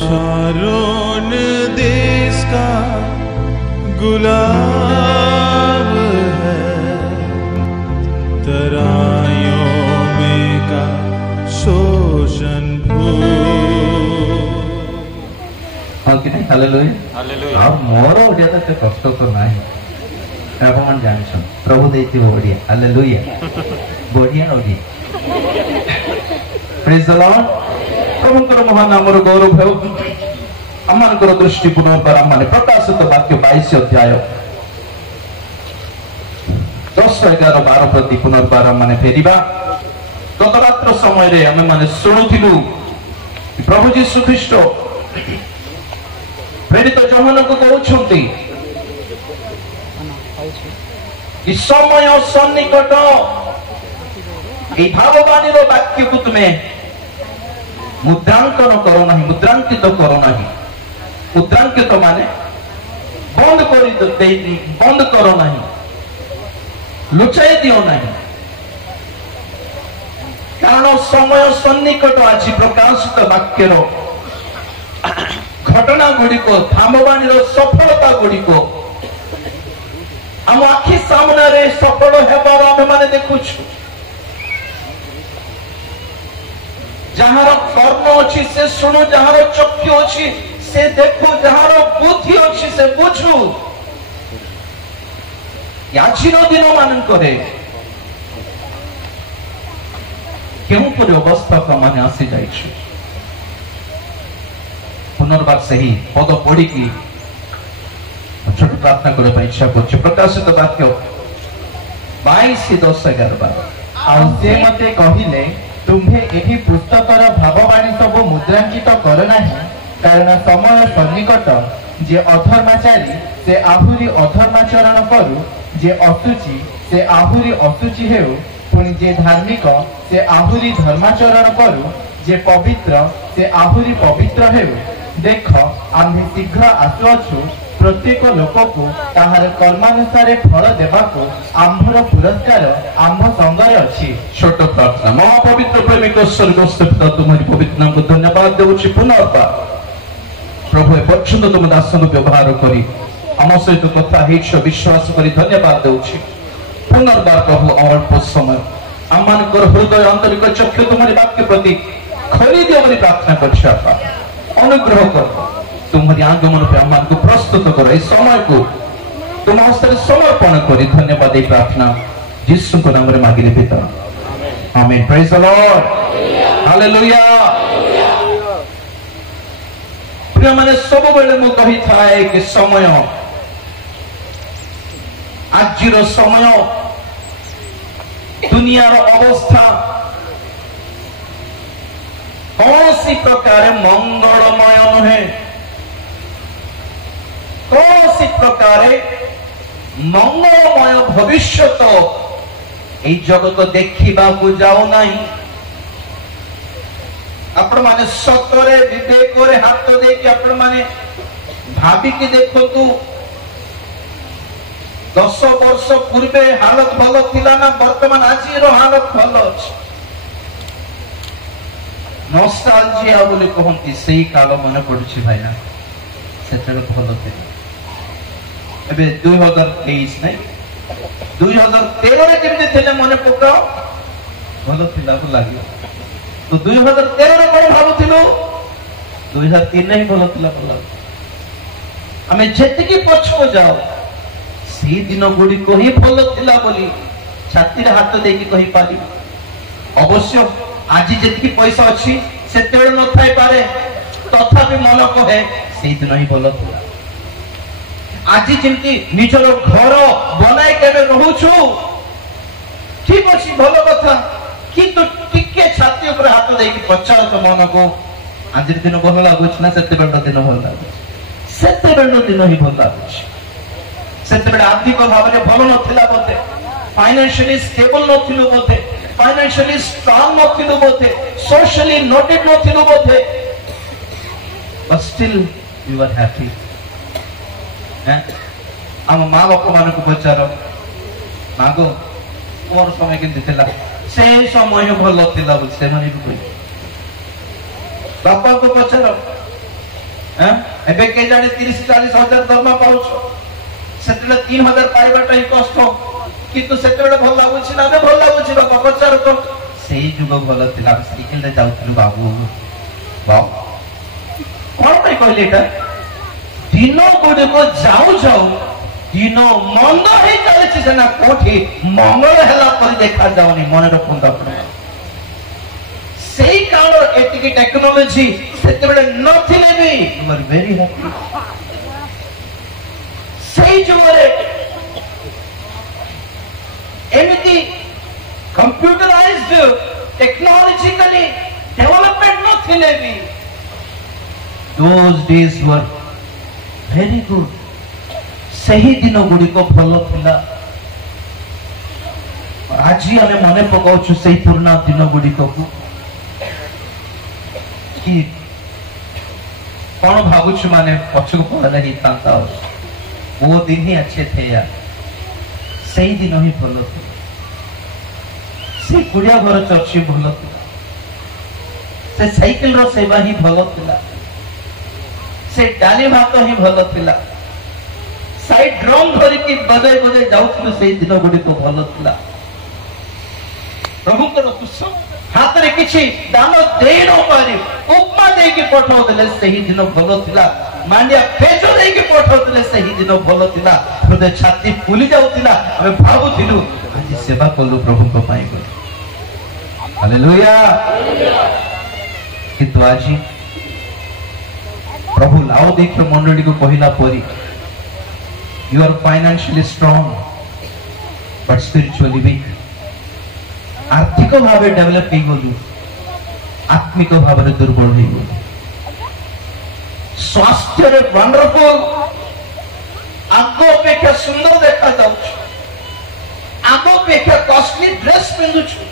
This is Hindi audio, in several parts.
शारोन देश का गुलाब है, तराइयों में का शोषण हालेलुया। मोर ओडिया तो कष्ट तो ना आपण जान प्रभु देती ओडिया। हालेलुया। बढ़िया ओडिया। Praise the lord. प्रभुଙ୍କର महान नाम गौरव हो। आमनकर दृष्टि पुनर्बार आमने प्रकाशित वाक्य 22 अध्याय 10, 11, 12 प्रति पुनर्बार आमने फेरिबा। गत रात्र समय रे आमे माने सुनुथिलु प्रभु यीशु ख्रीष्ट प्रेरित जमन को कहउछंती कि समय सन्निकट ए भाववाणी रो वाक्य को तुमे मुद्रांकन करो नहीं, मुद्रांकित करो नहीं। मुद्रांकित माने बंद करो नहीं, लुचाई दियो नहीं, कारण समय सन्निकट आज प्रकाशित वाक्यर घटना गुड़िक धामवाणी सफलता गुड़िक आम आखि सामने सफल हेबार आमे माने देखुछु। जहार कर्म अच्छी से सुनु, जहार चक्षु अच्छी से देखो, जहार बुद्धि अच्छी से बुझु। याचिन दिन मानकरे केउपरि अवस्था का माने आसी जाइछु। पुनर्बार से ही पद पढ़ी की छोट प्रार्थना करने इच्छा कर। प्रकाशित वाक्य 22, 10, 11, 12। से मते कहिले तुम्हे एही पुस्तकर भाववाणी सब मुद्रांकित कर नाही, कारण समय सन्निकट। जे अधर्माचारी से आहुरी अधर्माचरण करू, जे असुचि से आहुरी असुचि हेउ, पुणी जे धार्मिक से आहुरी धर्माचरण करू, जे पवित्र से आहुरी पवित्र हेउ। देख आम्हे शीघ्र आसुअछु, प्रत्येक लोक को ताहार कर्मानुसार फल देबाको आम्भर पुरस्कार आम्भ संगरे अछि। छोट प्रार्थना। महापवित्र प्रेमिक स्वर्गस्थ पिता, तुम्हारी पवित्र नाम को धन्यवाद देउछि। पुनर्बार प्रभु ए पर्यंत तुम दासन व्यवहार करी आम सहित कथा हेछ विश्वास करी धन्यवाद देउछि। पुनर्बार प्रभु अल्प समय आमनकर हृदय आंतरिक चक्षु तुम्हारी वाक्य प्रति खोली दियो बोली प्रार्थना करछि। आपा अनुग्रह कर, तुम्हारी आगमन पे आम को प्रस्तुत करो। इस समय को तुम हस्ते समर्पण करी धन्यवाद ये प्रार्थना यीशु को नाम रे मांगिले पिता, आमीन। Praise the Lord. हालेलुया। प्रिय माने सब बेले मु कहि थाए कि समय आजिर समय दुनिया रो अवस्था कौन प्रकार मंगलमय नुहे, कौन प्रकार मंगलमय भविष्य तो ये जगत देखा जाऊ ना। आपण माने सतरे विवेक हाथ देकी आपण माने भाविकी देखु 10 वर्ष पूर्वे हालत भल थिला ना, वर्तमान आज हालत भल अछि। नॉस्टैल्जिया बोले कहती सही काल मन पड़ुछि भाईना, सेतबे भल थिला। एबे 2023 नै 2013 रे केमते थिले मन पकाओ भल थिला तो लागियो। तो 2013 रे कोन भाबुथिलो 2003 ही भल थिला भल। आमे जेतिकी पछको जाओ सी दिन गुडी को ही भल थिला बोली छाती रे हाथ देकी कहि पारी। अवश्य आज जेतिकी पैसा अच्छी से तेल न थाई पारे, तथापि मन कहे से दिन ही भल थिला। आज जेमती निजर घर बनाई केबे रहूछु ठीक अछि भल कथा, किंतु टिके छाती ऊपर हाथ देकी पचार तो मन को आज दिन भल लागुछ ना, सेते बेल दिन भल लागुछ, सेते बेल दिन ही भल लागुछ। सेते बेल आर्थिक भाव रे भल नथिला बोते, फाइनेंशियली स्टेबल नथिलु बोते, फाइनेंशियली स्ट्रांग नथिलु बोते, सोशली नोटेड नथिलु बोते, but still you are happy। हम माँ बाप मान को पचार मागो मोर समय केमती थिला, से समय भल थिला बोल से माने भी कोइ। बापा को पचार एबे के जाने 30-40 हजार दरमा पाउछ सेतले 3000 पाइबाटा ही कष्ट किंतु सेतले भल लागुछि ना भल लागुछि बाबा पचार को सेही जुग भल थिला साइकेल रे जाउथलु बाबू बाबू कोन पे कहले एटा दिन गुडी को जाऊ जाऊ दिन मंद हे चलछि सेना कोठी मंगल हला पर देखा जाउनी मन रखुंत आपण सेही काल एतिकी टेक्नोलॉजी सेतबेले नथिले भी यू आर वेरी हैप्पी सेही जुगरे एमिति कंप्यूटराइज्ड टेक्नोलॉजिकली डेवलपमेंट नथिले भी those days were very good सही दिन गुडी को भलो थिला आज हमें मने पकाउछु सही पुराना दिन गुडी को कि कौन भावुछु माने पछुक पहला ही तांता वो दिन ही अच्छे थे यार सही दिन ही भलो थे से कुड़िया घर चर्ची भलो थे से साइकिल रो सेवा ही भलो थिला से डाली भात ही भलो थिला साइड ड्रम धरी की बजे बजे जाउथलु से दिन गुडी को भलो थिला प्रभु को कुसुम हाथ रे किछि दान दे न पारि उपमा दे के पठाउ देले सही दिन भलो थिला मांडिया पेजो दे के पठाउ देले सही दिन भलो थिला हृदय छाती फुली जाउतिला हम भाबुथिलु आज सेवा कलु प्रभु को पाई गो हालेलुया किंतु आज प्रभु लाओ देखियो मंडली को कहिला परी you are financially strong but spiritually weak आर्थिक भाव डेवलप हो गलु आत्मिक भाव दुर्बल हो गलु स्वास्थ्य रे वंडरफुल आगो अपेक्षा सुंदर देखा जाउछ आगो अपेक्षा कॉस्टली ड्रेस पिंदुछु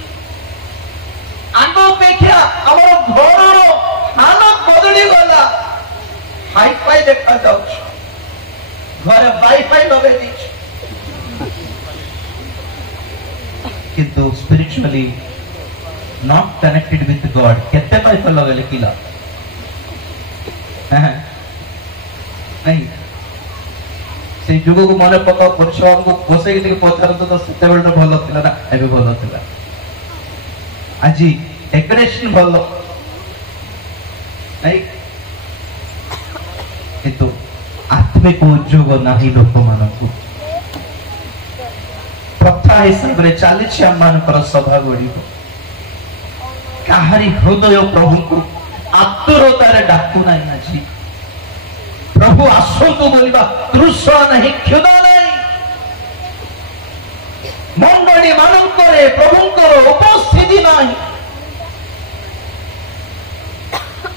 आगो अपेक्षा हमर घर रो हालत बदली गला हाई फाई देखा जाउछ घर वाईफाई लगे दीछ किंतु spiritually not connected with God केते पैसा लगले किला नहीं से जुग को मने पका परछम को बसे के पचार तो सेते बेल भलो थिला ना एबे भलो थिला आजी डेकोरेशन भलो नहीं किंतु आत्मिक उद्योग नाही लोक मानकु प्रथा हिसाब रे चालीछि हम मानकर सभा गुडी काहारी हृदय प्रभु को आतुरता रे डाकु नाही अछि प्रभु आसंतु बोलिबा तृष्णा नहीं क्षुधा नहीं मंडली मानकरे प्रभुंकर उपस्थिति नाही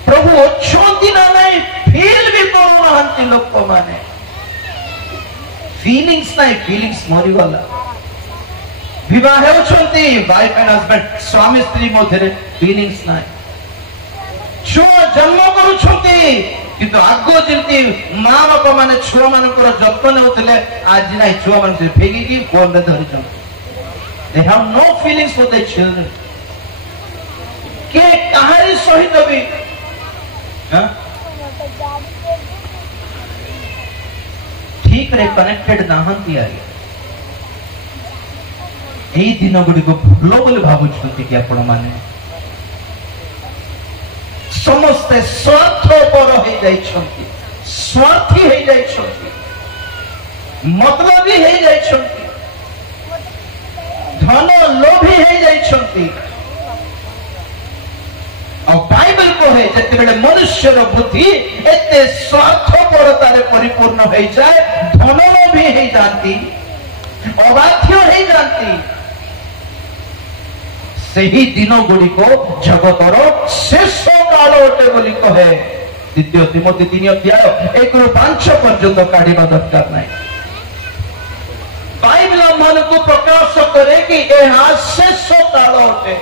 प्रभु अछंती ना नहीं फील भी करू नाहंती लोक माने फीलिंग्स नहीं फीलिंग्स मरि गला विवाह होछंती वाइफ एंड हस्बैंड स्वामी स्त्री मध्य फीलिंग्स नहीं छुआ जन्म करूछंती किंतु आगो जेंती मां बाप माने छुआ मानकर जत्न नेउतले आज नहीं छुआ मान से फेगी की फोन रे धरि छन they have no feelings for their children के कहानी सहित भी ठीक रे कनेक्टेड नाहंती आगे एई दिन गुडी को भलो बोले भाबुछंती कि आपण माने समस्त स्वार्थपर हो जाइछंती स्वार्थी हो जाइछंती मतलबी हो जाइछंती धन लोभी हो जाइछंती और बाइबल को है जते बेले मनुष्य रो बुद्धि एते स्वार्थपरता रे परिपूर्ण हो जाए धन लोभी हो जाती अबाध्य हो जाती सही दिन गुडी को जगतर शेष काल अटे बोली कहे द्वितीय तिमोथी 3 अध्याय 1-5 पर्यंत काढ़िबा दरकार नहीं बाइबल मन को प्रकाश करे कि यह शेष काल अटे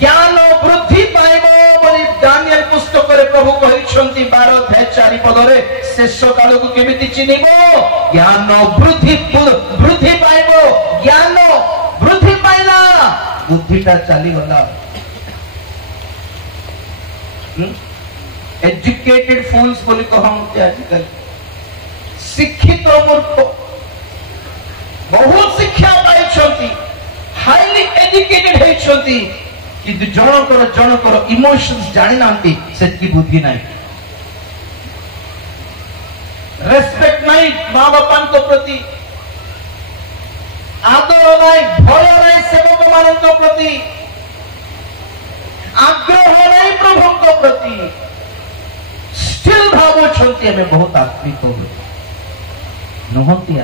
ज्ञान वृद्धि पाइब बोली दानियल पुस्तक रे प्रभु कहिसंती 12 अध्याय 4 पद रे शेष काल को केमिति चिनिबो ज्ञान वृद्धि पाइब ज्ञान वृद्धि पाइला बुद्धिटा चली गला एजुकेटेड फूल्स बोली कहते आजकल शिक्षित मूर्ख बहुत शिक्षा पाई हाईली एजुकेटेड होती किंतु जनकर इमोशंस जानी ना से बुद्धि ना रेस्पेक्ट नहीं माँ बापा प्रति आदर नहीं भय नहीं सेवक मान प्रति आग्रह नहीं प्रभु प्रति स्टिल भावुंट हमें बहुत आत्मिक नुहति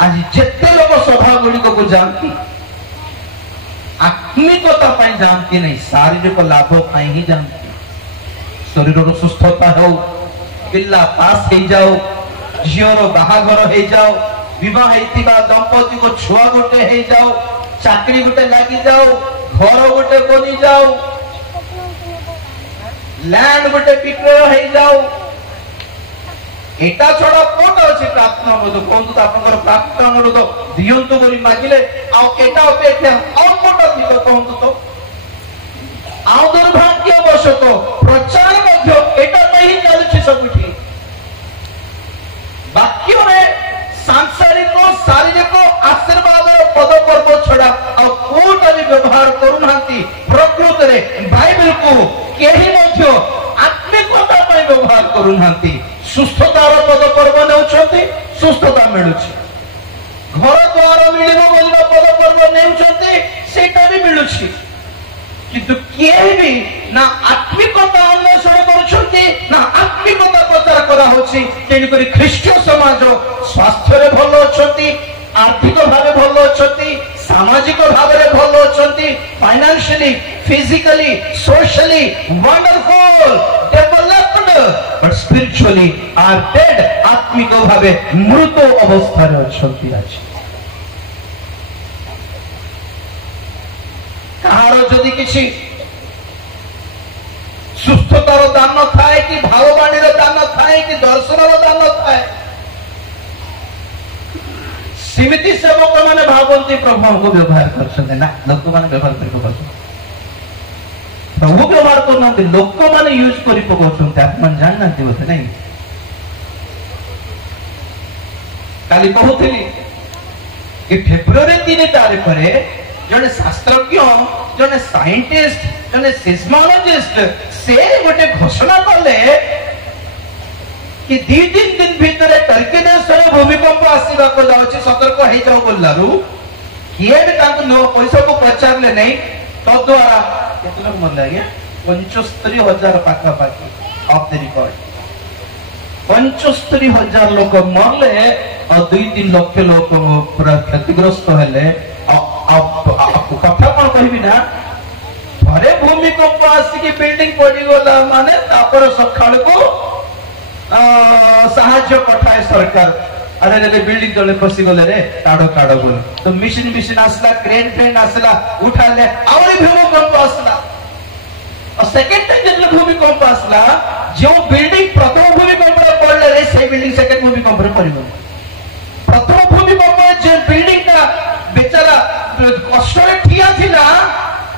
आज जिते लोग सभा गुड़िक को जानती आत्मिकता जानती नहीं शारीरिक लाभ ही जानती शरीर सुस्थता हो पिला पास हो जाओ झीर बाहागर हो जाओ विवाह दंपति को छुआ गोटे हो जाओ चाकरी गोटे लगी जाओ घर गोटे बनी जाओ लैंड गोटे विक्रय हो जाओ एटा छड़ा कोट अछि प्रार्थना अनुरोध कहतु तो आपनकर प्रार्थना अनुरोध दियंतु बोली मागिले आ एटा अपेक्षा और कोट थिबो कहतु तो आ दुर्भाग्यवशत प्रचार मध्य एटा नहीं चलछि सबठी वाक्य में सांसारिक शारीरिक आशीर्वाद पद पर्व छड़ा आ कोट भी व्यवहार करूनांती प्रकृत रे बाइबल को केही मध्य आत्मिकता पर व्यवहार करूनांती सुस्थतार पद पर्व ने सुस्थता मिलू घर द्वार मिल पद पर्व ने भी मिलू किंतु किए भी ना आत्मिकता अन्वेषण कर आत्मिकता प्रचार करा ख्रीष्टीय समाज स्वास्थ्य रे भल अच्छी आर्थिक भाव भल अच्छी सामाजिक भाव में भल अच्छी financially physically socially wonderful developed but spiritually are dead आत्मिक भाव मृत अवस्था अच्छी आज कहार जदि किसी सुस्थतार दान थाए कि भाववाणी दान थाए कि दर्शन दान थाए सीमित सेवक मैंने भावती प्रभु को व्यवहार कर ना लोक मैंने व्यवहार कर प्रभु व्यवहार करना लोक मैंने यूज कर पकाउछन्ते आप जानना बोधे नहीं काली कहूली कि फेब्रुआरी 3 तारीख जने शास्त्रज्ञ जने साइंटिस्ट जने सिस्मोलॉजिस्ट से गोटे घोषणा कले कि 2-3 दिन भीतर टर्की देश में भूमिकंप आसीबा को जाउछि सतर्क हो जाओ बोललारु किए भी तांको पैसा को पचारले नहीं तो द्वारा केतना मन लागे 75,000 पाखा पाखी ऑफ द रिकॉर्ड 75,000 लोग मरले और 2-3 लाख लोग पूरा क्षतिग्रस्त हेले कथा कौन कहबी ना थरे भूमिकंप आसिकी बिल्डिंग पड़ी गला माने तापर सखाल को साहाय्य पठाए सरकार अरे रे बिल्डिंग तले फसी गले रे काडो बोल तो मिशन आसला क्रेन आसला उठाले और भूमिकंप आसला और सेकंड टाइम जब भूमिकंप आसला जो बिल्डिंग प्रथम भूमिकंप रे पड़ले रे से बिल्डिंग सेकंड भूमिकंप रे पड़िबो प्रथम भूमिकंप जे बिल्डिंग का बेचारा कष्ट रे ठिया थिला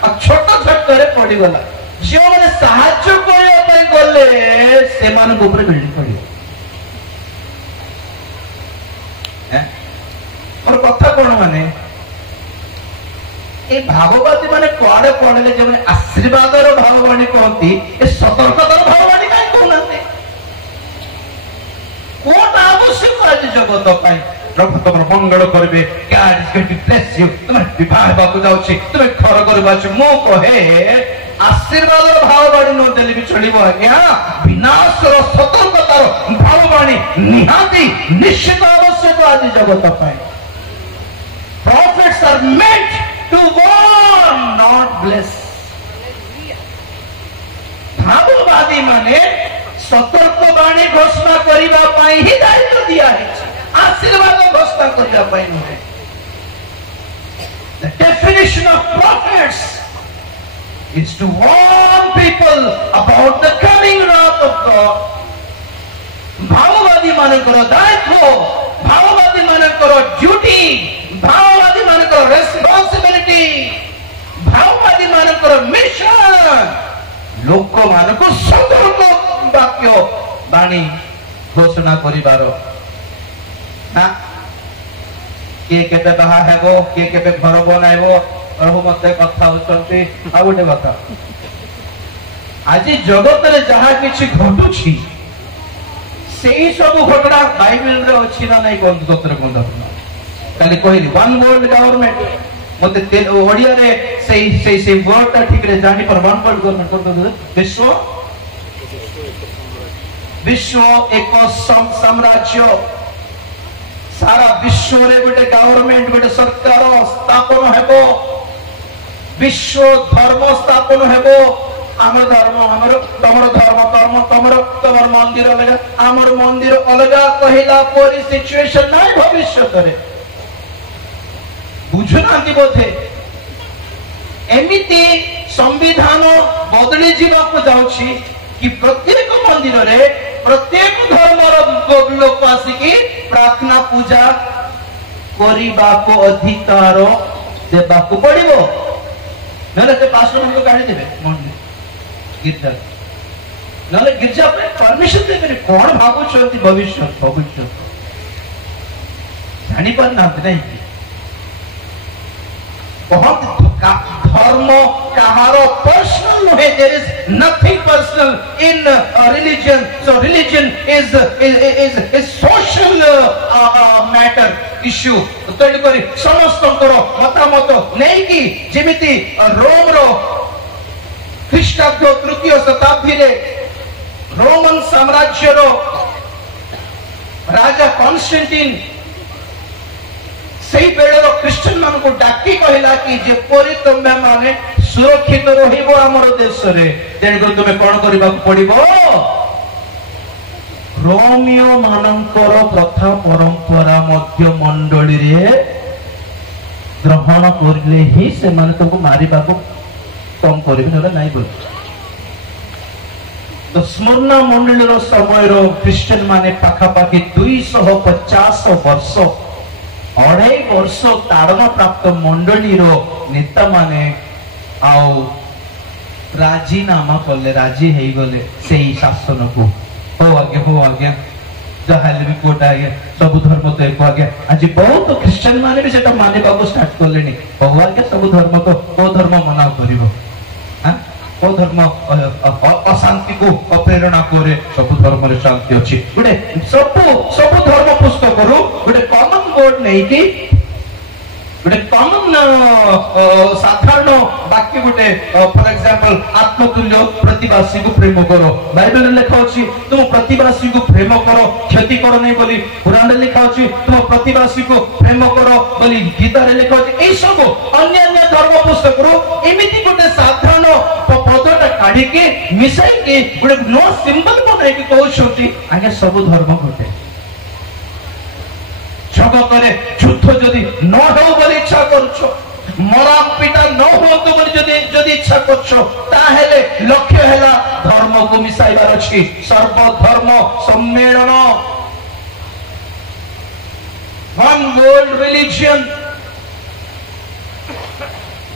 और छोट झटके पड़ी गला जो माने साहाय्य करबा पई गले से मान को ऊपर बिल्डिंग पड़ी है और कथा कोन माने ए भाववादी माने कोआडे पड़ले जे माने आशीर्वादर भाववाणी कहती ए सतर्कतार भाववाणी काई कहनाते कोन आवश्यक आज जगत पई प्रभु तुम मंगल करेंगे God is going to bless you तुम विवाह बाकु जाउछि तुम घर करबा छ मो कहे आशीर्वादर भाववाणी न देले भी चलिबो आज्ञा विनाशर सतर्कतार भाववाणी निहाती निश्चित आवश्यक आज जगत पाए prophets are meant to warn not bless भाववादी माने सतर्क वाणी घोषणा करिबा पई ही दायित्व दिया है आशीर्वाद घोषणा करने पाए नहीं The definition of prophets is to warn people about the coming wrath of God. भाववादी मानकर दायित्व भाववादी मानकर ड्यूटी भाववादी मानकर रेस्पॉन्सिबिलिटी भाववादी मानकर मिशन लोक मान को सतर्क वाक्य बाणी घोषणा करिबार ना किए केबे बाहा हेबो किए केबे घर बनाइबो प्रभु मते कथा होचंती आ गोटे कथा आज जगत रे जहा किछि घटुछि सेही सब घटना बाइबल रे अछि ना नै कोन गोत्र कोन काली कहली वन वर्ल्ड गवर्नमेंट मते ओडिया रे से वर्ड ता ठीक रे जानि पर वन वर्ल्ड गवर्नमेंट कोन विश्व एक साम्राज्य सारा विश्व रे गोटे गवर्नमेंट गोटे सरकार स्थापन हेबो विश्व धर्म स्थापन हेबो आमर धर्म आमर तमर धर्म कर्म तमर मंदिर अलग आमर मंदिर अलग कहिला परी सिचुएशन नाही भविष्य करे बुझना कि बोधे एमिति संविधान बदली जीवा को जाउछि कि प्रत्येक मंदिर रे प्रत्येक धर्मर लोक आसिकी प्रार्थना पूजा करिबा को अधिकार देबा को पड़िबो नले ते पास्टर मन को गाड़ी देबे मंदिर गिरजा नले गिरजा पे परमिशन देबे कोन भाबु छथि भविष्य जानि पर ना नहीं बहुत धर्म कहारो पर्सनल नुहे there is nothing personal in religion so religion is social matter issue तैड करी समस्त मतामत नहीं कि जेमिति रोम रो ख्रीष्टाब्द तृतीय शताब्दी रे रोमन साम्राज्य रो राजा कॉन्स्टेंटाइन सही बेड़े क्रिश्चियन मान को डाकी कहला कि जे परि तुमे माने सुरक्षित रहिबो हमर देश रे तेन को तुमे कोन करबा पड़िबो रोमियो मानकर प्रथा परंपरा मध्य मंडली रे ग्रहण करले ही से माने तुमको मारिबा को कम करबे नले नाही बोल तो स्मरणा मंडली रो समय रो क्रिश्चियन माने पाखा पाखी 250 वर्ष 2.5 वर्ष ताड़ना प्राप्त मंडली रो नेता माने आओ राजीनामा कले राजी हेई गले सेही शासन को हो आज्ञा जहाले भी कोटा आज्ञा सब धर्म तो एक आज्ञा आज बहुत क्रिश्चियन माने भी सेटा माने बाबू स्टार्ट करलेनी हो आज्ञा सब धर्म तो को धर्म मना करिवो हां को धर्म अशांति को प्रेरणा करे सब धर्म रे शांति अछि गुडे सब धर्म पुस्तक रो गुडे कॉमन वर्ड नहीं कि गुडे कॉमन साधारण वाक्य गुडे फॉर एग्जांपल आत्मतुल्य प्रतिवासी को प्रेम करो बाइबल में लिखा अछि तुम प्रतिवासी को प्रेम करो क्षति करो नहीं बोली कुरान में लिखा अछि तुम प्रतिवासी को प्रेम करो बोली गीता रे लिखा अछि ए सब अन्य अन्य धर्म पुस्तक रो एमिति गुडे साधारण पदटा काढी के मिसाई के गुडे नो सिंबल बनाई के कहू छथि आगे सब धर्म गुडे जगत रे युद्ध जदि न हो बोली इच्छा करछो मरा पिटा न हो तो बोली जदि इच्छा करछो ताहेले लक्ष्य हैला धर्म को मिसाइबार अछि सर्व धर्म सम्मेलन वन वर्ल्ड रिलीजन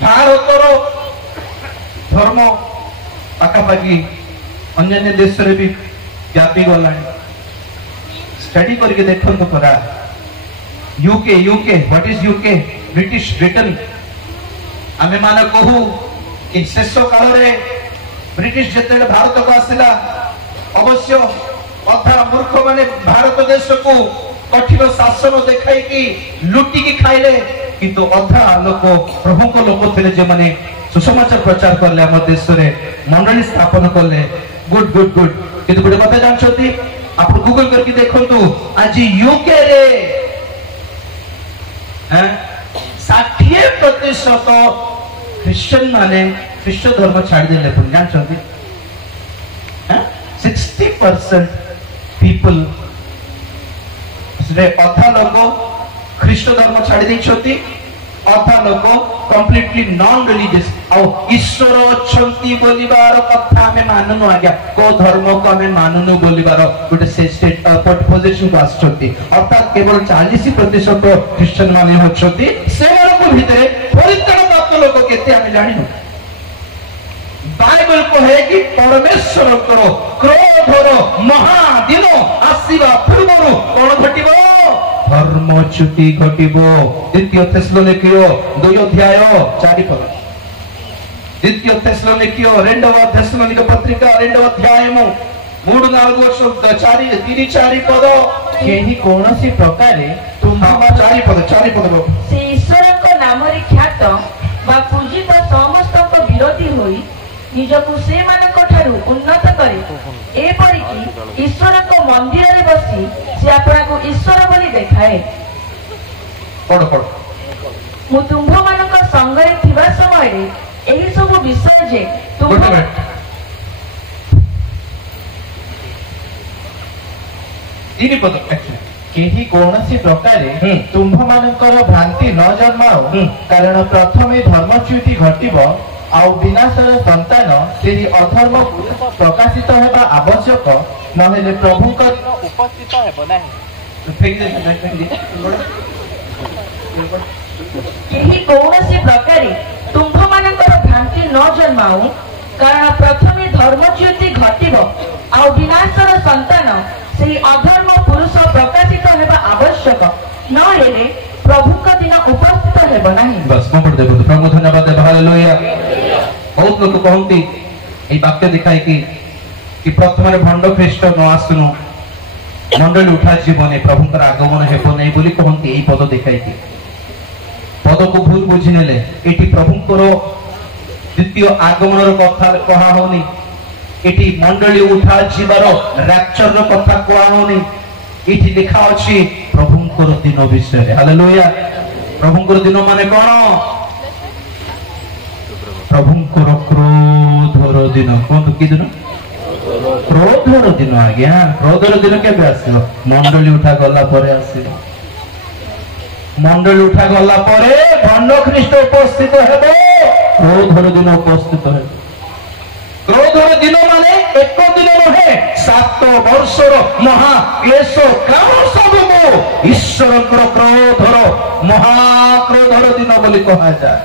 भारत रो धर्म पाखापाखि अन्य देश रे भी व्यापी गलानी स्टडी करके देखो तो परा UK what is UK Britain आमे माने कहू कि शेष काल रे ब्रिटिश जते भारत को आसिला अवश्य अधा मूर्ख माने भारत देश को कठिन शासन देखाई कि लुटी की खाइले किंतु अधा लोक प्रभु को लोक थे जे माने सुसमाचार प्रचार करले हम देश रे मंडली स्थापन करले गुड किंतु गोटे कथा जानछथि आप गूगल करके देखंतु आज यूके रे 60% क्रिश्चियन माने ख्रीष्ट धर्म छाड़ देले पुन जानछथि 60% पीपल से अधा लोग ख्रीष्ट धर्म छाड़ दै छथि अधा लोग कंप्लीटली नॉन रिलीजियस आ ईश्वर अछंती बोलिबार कथा हमें माननु आज्ञा को धर्म को हमें माननु बोलिबार गोटे स्टेट पोजीशन को आछथि अर्थात केवल 40% क्रिश्चियन माने होछथि से को भितरे परित्राण प्राप्त लोक केते हमें जानिनु बाइबल कहे कि परमेश्वर क्रोधर महादिन आसवा पूर्व कौन घटव धर्मच्युति घटव द्वितीय थेसलोनिकीय 2 अध्याय 4 पद द्वितीय थेसलोनिकीय 2వ थेसलोनिక पत्रिका 2వ अध्यायము 3-4 पद केही कोनोसी प्रकारे तुम 4 पद से ईश्वर को नाम रे ख्यात बा पूजित समस्त को विरोधी होई निजकु से मानक ठारू उन्नत करे एपरि कि ईश्वर को मंदिर रे बसी से आपना को ईश्वर बोली देखाए पढ़ पढ़ मु तुंभ मानक संग रे थिबा समय रे एही सब विषय जे तुंभ तीन पद केही कोनोसी प्रकारे तुंभ मानकर भ्रांति न जन्माओ कारण प्रथमे धर्मच्युति घटिबो आउ विनाशर संतान सेही अधर्म प्रकाशित हेबा आवश्यक नहेले प्रभुक दिन उपस्थित हेबो नाही केही कोनोसी प्रकारे तुंभ मानकर भ्रांति न जन्माओ कारण प्रथमे धर्मच्युति घटिबो आउ विनाशर संतान सेही अधर्म पुरुष प्रकाशित हेबा आवश्यक नहेले प्रभुक दिन उपस्थित हेबो नाही बस मैं पढ़ देबो प्रभु धन्यवाद दे हालेलुया बहुत लोग कहते এই বাক্য দেখায় कि प्रथम भंड ख्रीष्ट न आसुनु मंडल उठा जीवन प्रभुकर आगमन हेबो नै बोली कहते এই पद देखाय कि पद को भूल बुझी नेले एटी प्रभुकर द्वितीय आगमनर कथा कहा होनी एटी मंडली उठा जीवार रैप्चर रो कथा कहा होनी एटी लिखा अछि प्रभुकर दिन विषय हालेलुया प्रभुकर दिन माने कोन प्रभुकर क्रोधर दिन कोन कि दिन क्रोधर दिन आज्ञा क्रोधर दिन केबे आसीबो मंडली उठा गला परे आसीबो मंडली उठा गला परे भंड ख्रीष्ट उपस्थित हेबो क्रोधर दिन उपस्थित हेबो क्रोधर दिन माने एक दिन नहे 7 वर्षर महा क्लेश काम सबको ईश्वर क्रोधर महाक्रोधर दिन बोली कहा जाए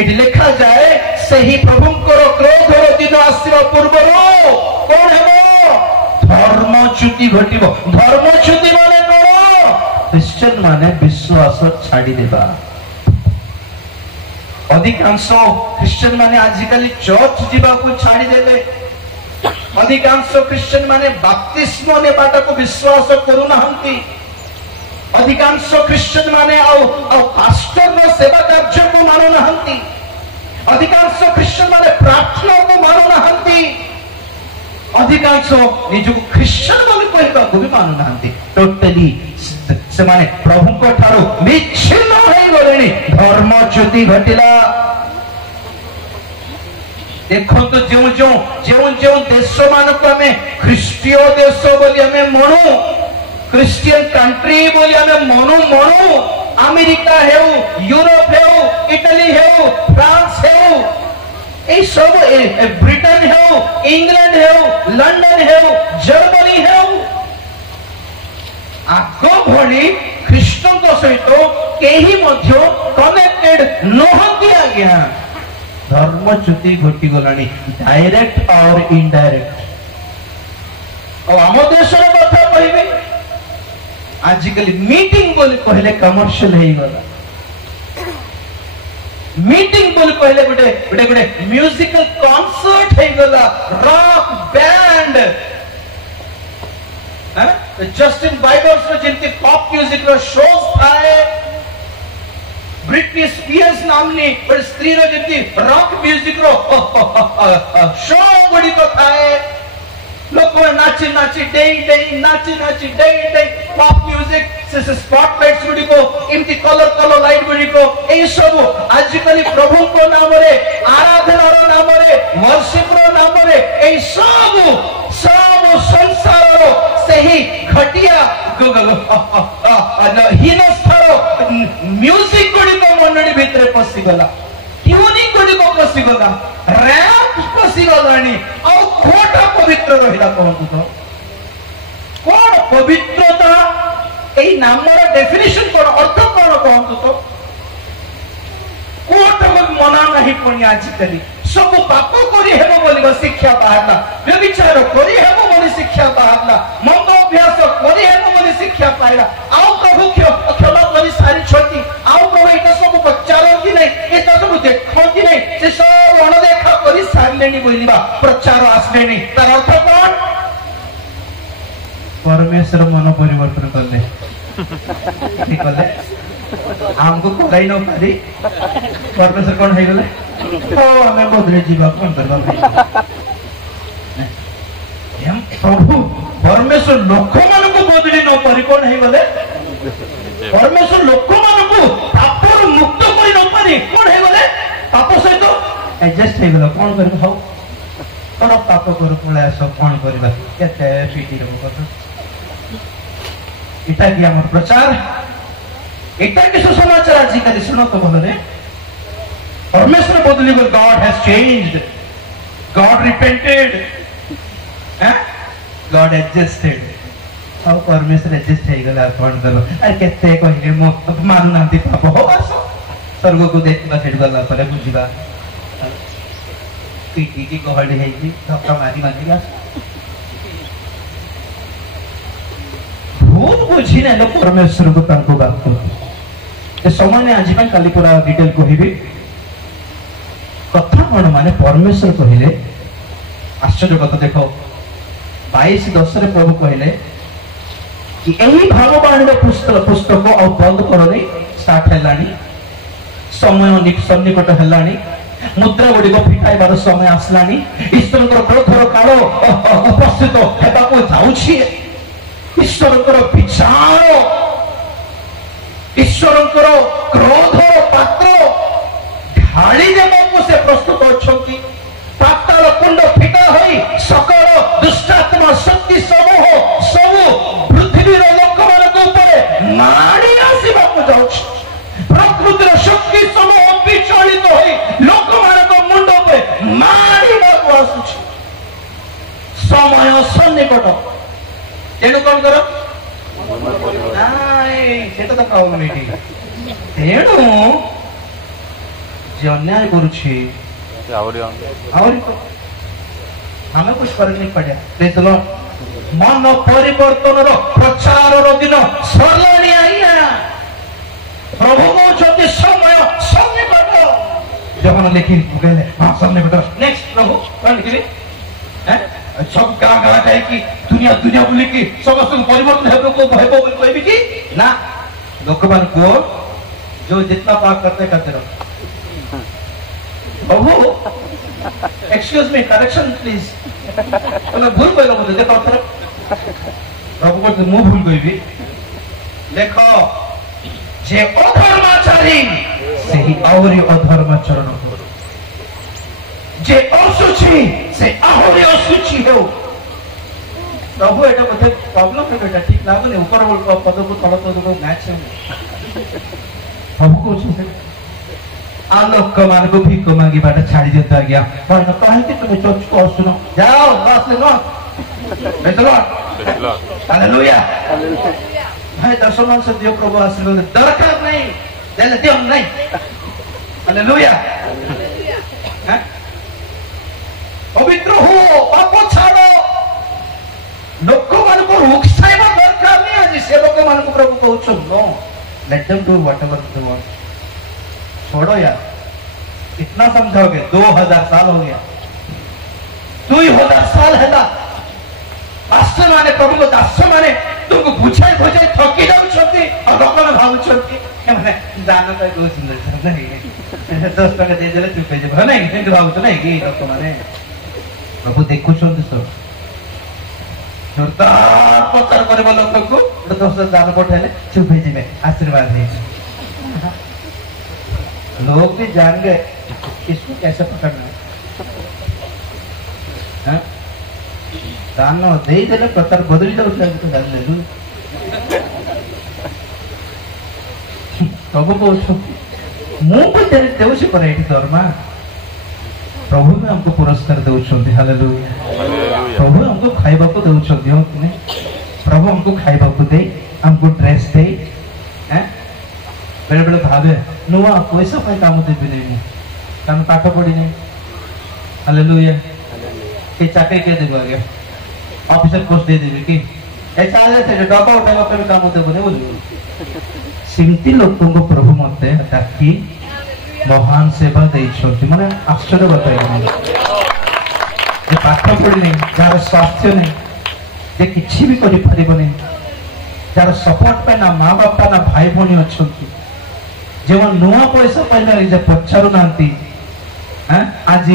एटी लिखा जाए सही प्रभुकर क्रोधर दिन आसीबा पूर्वर कोन हेबो धर्मच्युति घटिबो धर्मच्युति माने कोन क्रिश्चियन माने विश्वास छाड़ी देबा अधिकांश क्रिश्चियन माने आजिकली चर्च जीवा को छाड़ी देले अधिकांश क्रिश्चियन माने बपतिस्म नेबाटा को विश्वास करू नाहंती अधिकांश क्रिश्चियन माने आउ पास्टर नो सेवा कार्य को मानु नाहंती अधिकांश क्रिश्चियन माने प्रार्थना को मानु नाहंती अधिकांश निजु क्रिश्चियन बोली कहबा को भी मानु नाहंती टोटली से माने प्रभु को ठारो विच्छिन्न होई गलेनी धर्मच्युति घटिला देखो तो जो देश मान को हमें ख्रीष्टीय देश बोली हमें मनु क्रिश्चियन कंट्री बोली हमें मनु अमेरिका हेउ यूरोप हेउ इटली हेउ फ्रांस हेउ ए सब ब्रिटेन हेउ इंग्लैंड हेउ लंडन हेउ जर्मनी हेउ आगो भली ख्रीष्टन सहित केही मध्य कनेक्टेड नहंती आज्ञा धर्मच्युति घटी गलानी डायरेक्ट और इनडायरेक्ट और आम देशर कथा कहबे आजिकली मीटिंग बोली कहले कमर्शियल हे गला मीटिंग बोली कहले गोटे म्यूजिकल कॉन्सर्ट हे गला रॉक बैंड जस्टिन बाइबर्स रो जेंति पॉप म्यूजिक रो शोज थाए ब्रिटनी स्पीयर्स नामनी बड़ स्त्री रो जेंति रॉक म्यूजिक रो शो बड़ी को थाए लोक नाची डेई पॉप म्यूजिक से स्पॉटलाइट्स गुडी को इमती कलर लाइट गुडी को ए सब आजिकली प्रभु को नाम रे आराधना रो नाम रे वर्शिप रो नाम रे ए सब संसार रो सही घटिया हीनस्थर म्यूजिक गुडी को मंडली भितरे पसी गला ट्यूनिंग गुडी को पसी गला रैप पसी गलानी और खोटा पवित्र रहिला कहंतु तो कोन पवित्रता एई नामर डेफिनेशन कोन अर्थ कोन कहंतु तो कोट मना नहीं पुणी आजिकली सब पाप करी हेबो बोली शिक्षा बाहरला व्यभिचार करी हेबो बोली शिक्षा बाहरला मंद अभ्यास करी हेबो बोली शिक्षा पाइला आउ प्रभु क्षमा करी सारी छति आउ प्रभु एटा सब पचारती नहीं एटा सब देखती नहीं से सब अनदेखा करी सारलेनी बोलिबा प्रचार आसलेनी तार अर्थ कोन परमेश्वर मन परिवर्तन करले ठीक कले हमको कोई न पारी परमेश्वर कौन है गले तो हमें बदले जीवा कौन करबा हम प्रभु परमेश्वर लोक मान को बदली न पारी कौन है गले परमेश्वर लोक मान को पापर मुक्त करी न पारी कौन है गले पाप सहित एडजस्ट है गलो कौन करबा हो कर पाप कर पळे आसो कौन करबा केते पीटी रो कर इटा कि हमर प्रचार इटा कि सुसमाचार आजिकली सुनो तो भलरे परमेश्वर बदली गल God has changed God repented God adjusted अब परमेश्वर एडजस्ट हे गला कोन करो अरे केते कहिले मो मानु नांती पाप हो आसो स्वर्ग को देखबा सेठ गला परे बुझिबा पीटी की गहडी है कि धक्का मारी मारी आस भूल बुझी ना परमेश्वर को तांको बात ए समय ने आज ପାଇଁ काली पूरा डिटेल कहबी कथा कोन माने परमेश्वर कहिले आश्चर्य कथा देखो 22:10 रे प्रभु कहिले कि एही भागवान पुस्तक और बंद करनी स्टार्ट हेलानी समय सन्निकट हेलानी मुद्रा गुड़ी को फिटाइबार समय आसलानी ईश्वर क्रोधर काल उपस्थित हेबाको जाउछि ईश्वर विचार ईश्वर क्रोध पात्र ढाली देवाक से प्रस्तुत अच्छी पाताल कुंड फिटा होई सकल दुष्टात्मा शक्ति समूह सब पृथ्वीर लोक मान माड़ी आसवाक जाउछि प्रकृतिर शक्ति समूह विचलित होई लोक मान मुंड पे माड़ीवाक आसुछि समय सन्निकट तेणु कौन कर तो कहूनी तेणु जे अन्याय करुछि हमें कुछ कर नहीं पड़ा मन परिवर्तन प्रचार दिन सरलानी आइया प्रभु कहते समय सन्निकट जब लिखी कहले हाँ सन्निकट नेक्स्ट प्रभु कौन लिखिली सब गाँ गाँ कहे कि दुनिया दुनिया बोली कि समस्त परिवर्तन हेबो को हेबो बोली कहबी कि ना लोक मान को जो जितना पाप करते रहो प्रभु एक्सक्यूज मी करेक्शन प्लीज तने भूल कहलो बोले देखो थर प्रभु को मु भूल कहबी देखो जे अधर्माचारी सेही औरी अधर्माचरण जे असुची से आहुरी असुची हो प्रभु एटा बोधे प्रॉब्लम है बेटा ठीक लागो ने ऊपर पद को तल पद को मैच है प्रभु को से आलोक मान को भीख मांगी बाटा छाड़ी देता गया पर न कहे कि तुम चर्च को सुनो जाओ बस ले लो बेचलो हालेलुया भाई दर्शन से दियो प्रभु आशीर्वाद दरकार नहीं देले दियो नहीं हालेलुया हैं पवित्र हो पाप छाड़ो लोक मान को रुकसाइबा दरकार नहीं आज से लोक मान को प्रभु कहउछ no let them do whatever they want छोड़ो यार कितना समझाओगे 2000 साल हो गया 2000 साल हैला पास्टर माने प्रभु को दास माने तुमको बुझाई बुझाई थकी जाउ छथि और लोक मान भाउ छथि माने जान तो बहुत सुंदर नहीं 10 टका दे देले तू कह जे नहीं किंतु भाउ तो नहीं कि लोक माने प्रभु देखु छथि सब जोरदार प्रचार करबा लोक को 10 दान पठाइले चुप हे जिमे आशीर्वाद दे लोग भी जान गए इसको कैसे पकड़ना है दान दे देले प्रचार बदली जाउ तो जान ले प्रभु को मु को तेरे देउछि पर एठी दरमा प्रभु में हमको पुरस्कार देउछंती हालेलुया प्रभु हमको खाइबा को देउछंती हो कि प्रभु हमको खाइबा को दे हमको ड्रेस दे हैं बेले बेले भावे नुआ पैसा पाई काम देबी नहीं काम पाठ पढ़ी नहीं हालेलुया के चाकरी के देबो आगे ऑफिसर पोस्ट दे देबी कि ऐसा आ जाते डबा उठावा पे काम देबो नहीं बोल सिमती लोगों को प्रभु मते डाकी महान सेवा देइछोती माने आश्चर्य बताई जे पाठ पढ़ी नहीं जार स्वास्थ्य नहीं जे किछि भी करि परिबो नहीं जार सपोर्ट पे ना माँ बापा ना भाई भौणी अच्छी जो नुआ पैसा पाइला पचारू ना आज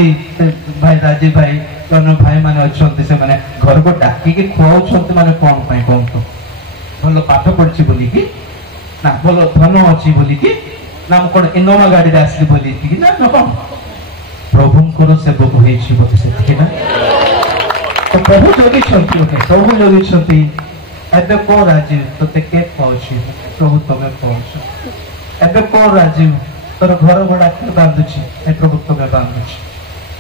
भाई राजीव भाई कौन भाई माने अच्छा से माने घर को डाकिकी खुआउं माने कौन कहतु भल पाठ पढ़ी बोलिकी ना भल धन अच्छी बोलिकी ना कौन इनोवा गाड़ी आसली बोलिकी ना ना कौन प्रभुंर सेवक होती ना तो प्रभु जगी प्रभु जगी एबे को राजीव तोते के कहछि प्रभु तमे कहछ एबे को राजीव तोर घर भड़ा के बांधुछि ए प्रभु तमे बांधुछि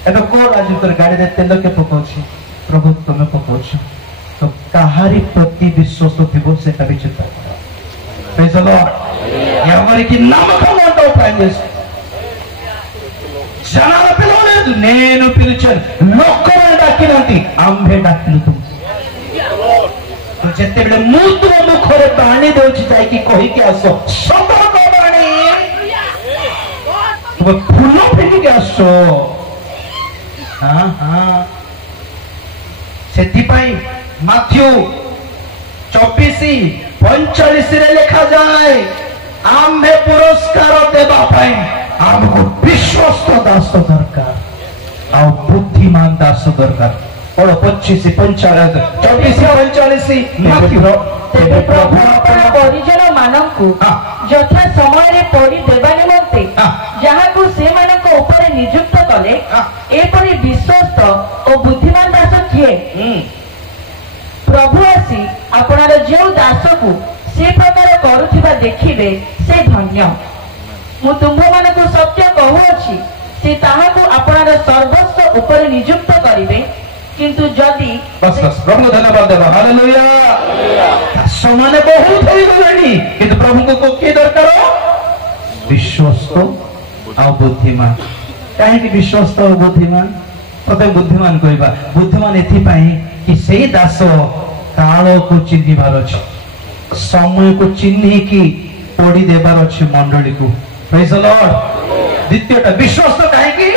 एबे को राजीव तोर गाड़ी रे तेल के पकोछि प्रभु तमे पकोछ तो काहारी प्रति विश्वास थिबो सेटा भी चिंता कर प्रेज द लॉर्ड यावरी की नाम खमोटो प्राइस जनाల పిలవలేదు నేను పిలిచాను లోకం डाकिनंती आंबे डाकिनु तुम जेते बेले मु तुम मुखरे पानी देउछि जाई कि कहि के आसो सतर्क बाणी तुम फूल फेंकी के आसो हां हां सेति पाई माथ्यू 24:45 रे लिखा जाए आम्भे पुरस्कार देबा पाई आमको विश्वस्त दास दरकार आ बुद्धिमान दास दरकार और 25:45 प्रभु अपना परिजन मानकु यथा समय पढ़ी देवा निमंते जहाकु से मानक ऊपर नियुक्त कले एपरि विश्वस्त और बुद्धिमान दास किए प्रभु आसी आपनार जो दास को से प्रकार करुथिबा देखिबे से धन्य मु तुम्भ मानक सत्य कहूछि से ताहाकु आपनार सर्वस्व ऊपर नियुक्त करिवे किंतु जदि बस बस प्रभु धन्यवाद देवा हालेलुया समान बहुत होई गलानी किंतु प्रभु को के दरकार विश्वस्त आ बुद्धिमान काहे कि विश्वस्त आ बुद्धिमान तबे बुद्धिमान कहबा बुद्धिमान एथि पाई कि सेही दास काल को चिन्हिबार अछि समय को चिन्हि की पड़ी देबार अछि मंडली को प्रेज द लॉर्ड द्वितीयटा विश्वस्त काहे कि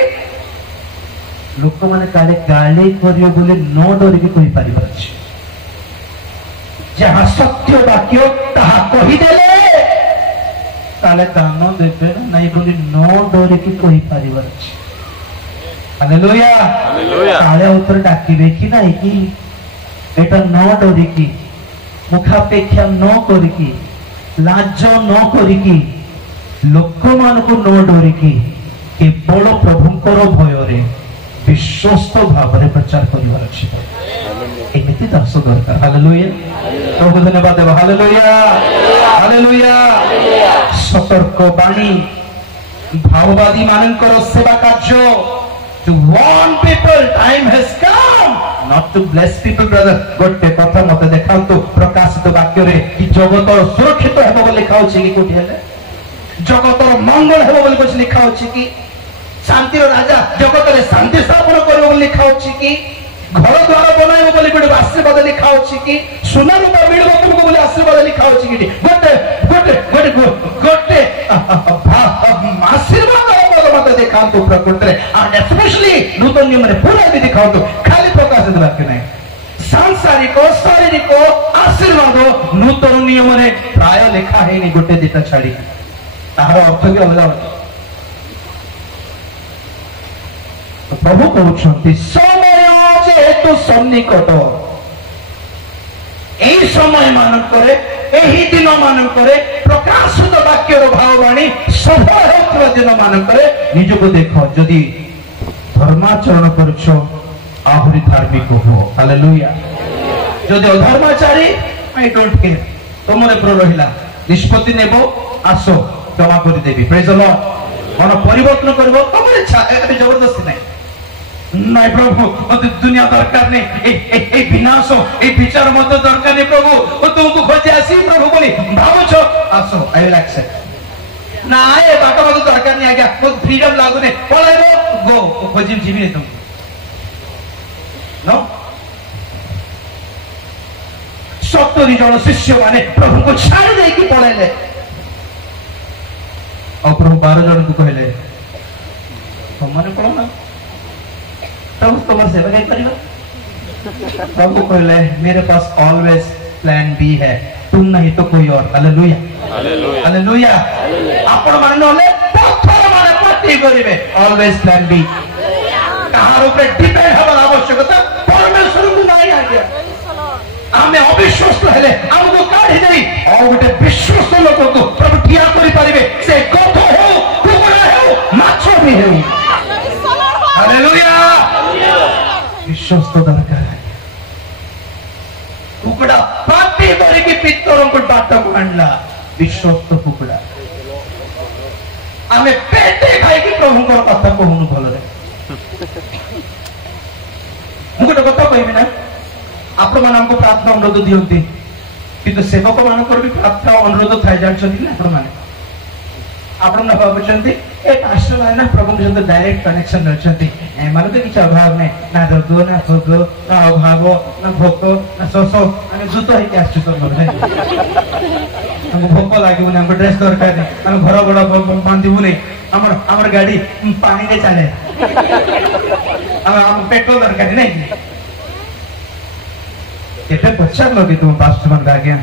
लोक माने काले गाली करियो बोले न डर के कहि परिबा अछि जहां सत्य वाक्य ताहा कहि देले काले दान देबे नहीं बोली न डर के कहि परिबा अछि हालेलुया हालेलुया काले उत्तर डाकिबे कि नहीं कि एटा न डर की मुखापेक्षा न करी की लाज न करी की लोक मान को न डर की केवल प्रभुंकर भय रे विश्वस्त भाव में प्रचार करिवार अछि एमिति दास दरकार हालेलुया प्रभु धन्यवाद देवा हालेलुया हालेलुया सतर्क बाणी भाववादी मानकर सेवा कार्य to warn people time has come not to bless people brother गोटे कथा मते देखांतु प्रकाशित वाक्य रे कि जगत सुरक्षित हेबो बोली लिखा होछि कि कोठी हेले जगत मंगल हेबो बोली कुछ लिखा होछि कि शांति राजा जगत रे शांति स्थापन करबो बोली लिखा होछि कि घर द्वार बनाइबो बोली गोटे आशीर्वाद लिखा होछि कि सोना रूपा मिलबो तुमको बोली आशीर्वाद लिखा होछि कि गोटे गोटे गोटे गोटे आशीर्वाद मत देखांतु प्रकृति एंड स्पेशली नूतन नियम रे पूरा भी दिखांतु खाली प्रकाशित वाक्य नहीं सांसारिक शारीरिक आशीर्वाद नूतन नियम रे प्राय लिखा है नि गोटे दिटा छाड़ी तार अर्थ भी अलग प्रभु कहउछंती समय जेतु सन्निकट एही समय मानकरे एही दिन मानकरे प्रकाशित वाक्यर भाववाणी सफल होतबा दिन मानकरे निजको देखो जदि धर्माचरण करछो आहुरी धार्मिक हो हालेलुया जदि अधर्माचारी आई डोंट केयर तमरे पर रहिला निष्पत्ति नेबो आसो क्षमा करि देबी प्रेज द लॉर्ड मन परिवर्तन करबो तमरे इच्छा एबे जबरदस्ती नहीं नहीं प्रभु मते दुनिया दरकार नहीं ए विनाश ए विचार मते दरकार नहीं प्रभु ओ तुमको खोजे आसी प्रभु बोली भावो छो आसो आई विल एक्सेप्ट ନା ଏ ବାଟ ବାଟ ଦରକାର ନାହିଁ ଆଜ୍ଞା, ମୋ ଫ୍ରିଡମ ଲାଗୁନି, ପଳେଇବ ଗो ଖୋଜି ଯିବି ତୁମକୁ। ସତୁରି ଜଣ ଶିଷ୍ୟ ମାନେ ପ୍ରଭୁଙ୍କୁ ଛାଡ଼ି ଦେଇକି ପଳେଇଲେ। ଆଉ ପ୍ରଭୁ 12 ଜଣଙ୍କୁ କହିଲେ ତମମାନେ ପଳଉନା, प्रभु तुम्हारी सेवा नहीं करेगा। प्रभु कहले मेरे पास ऑलवेज प्लान बी है, तुम नहीं तो कोई और। Hallelujah hallelujah. आपण माने नले पत्थर माने पार्टी करिवे, ऑलवेज प्लान बी। कहार ऊपर डिपेंड हवा आवश्यकता परमेश्वर को नहीं आ गया। आमे अविश्वास हेले हमको काढी देई और गोटे विश्वास लोक को प्रभु ठिया करि परिबे, से गध हो कुकुड़ा हो माछ भी हो। हालेलुया। विश्वास तो दरकार है। कुकुड़ा पार्टी करके पितरों को बाटा को आणला, विश्वास तो कुकुड़ा आमे पेटे खाई कि प्रभु को कथा कहूनु भल रे। मु गोटे कथा कहबी ना, आपण मान हमको प्रार्थना अनुरोध दियंती, किंतु सेवक मानकर भी प्रार्थना अनुरोध थाई जानछथि ना आपण माने। आपण न भाबुछंती ए पास्टर माने ना प्रभु के साथ डायरेक्ट कनेक्शन रहछथि, ए माने तो किछ अभाव नै, ना रोग ना भोग ना अभाव ना भोक ना शोष, माने जुतो है के आछु तो नै। हमको भोक लागिबो ना, हमको ड्रेस दरकार नै, हम घर बड़ बांधिबो नै, हमर गाड़ी पानी रे चले, हम पेट्रोल दरकार नै। केते पछार लगे तुम पास्टर मान आज्ञा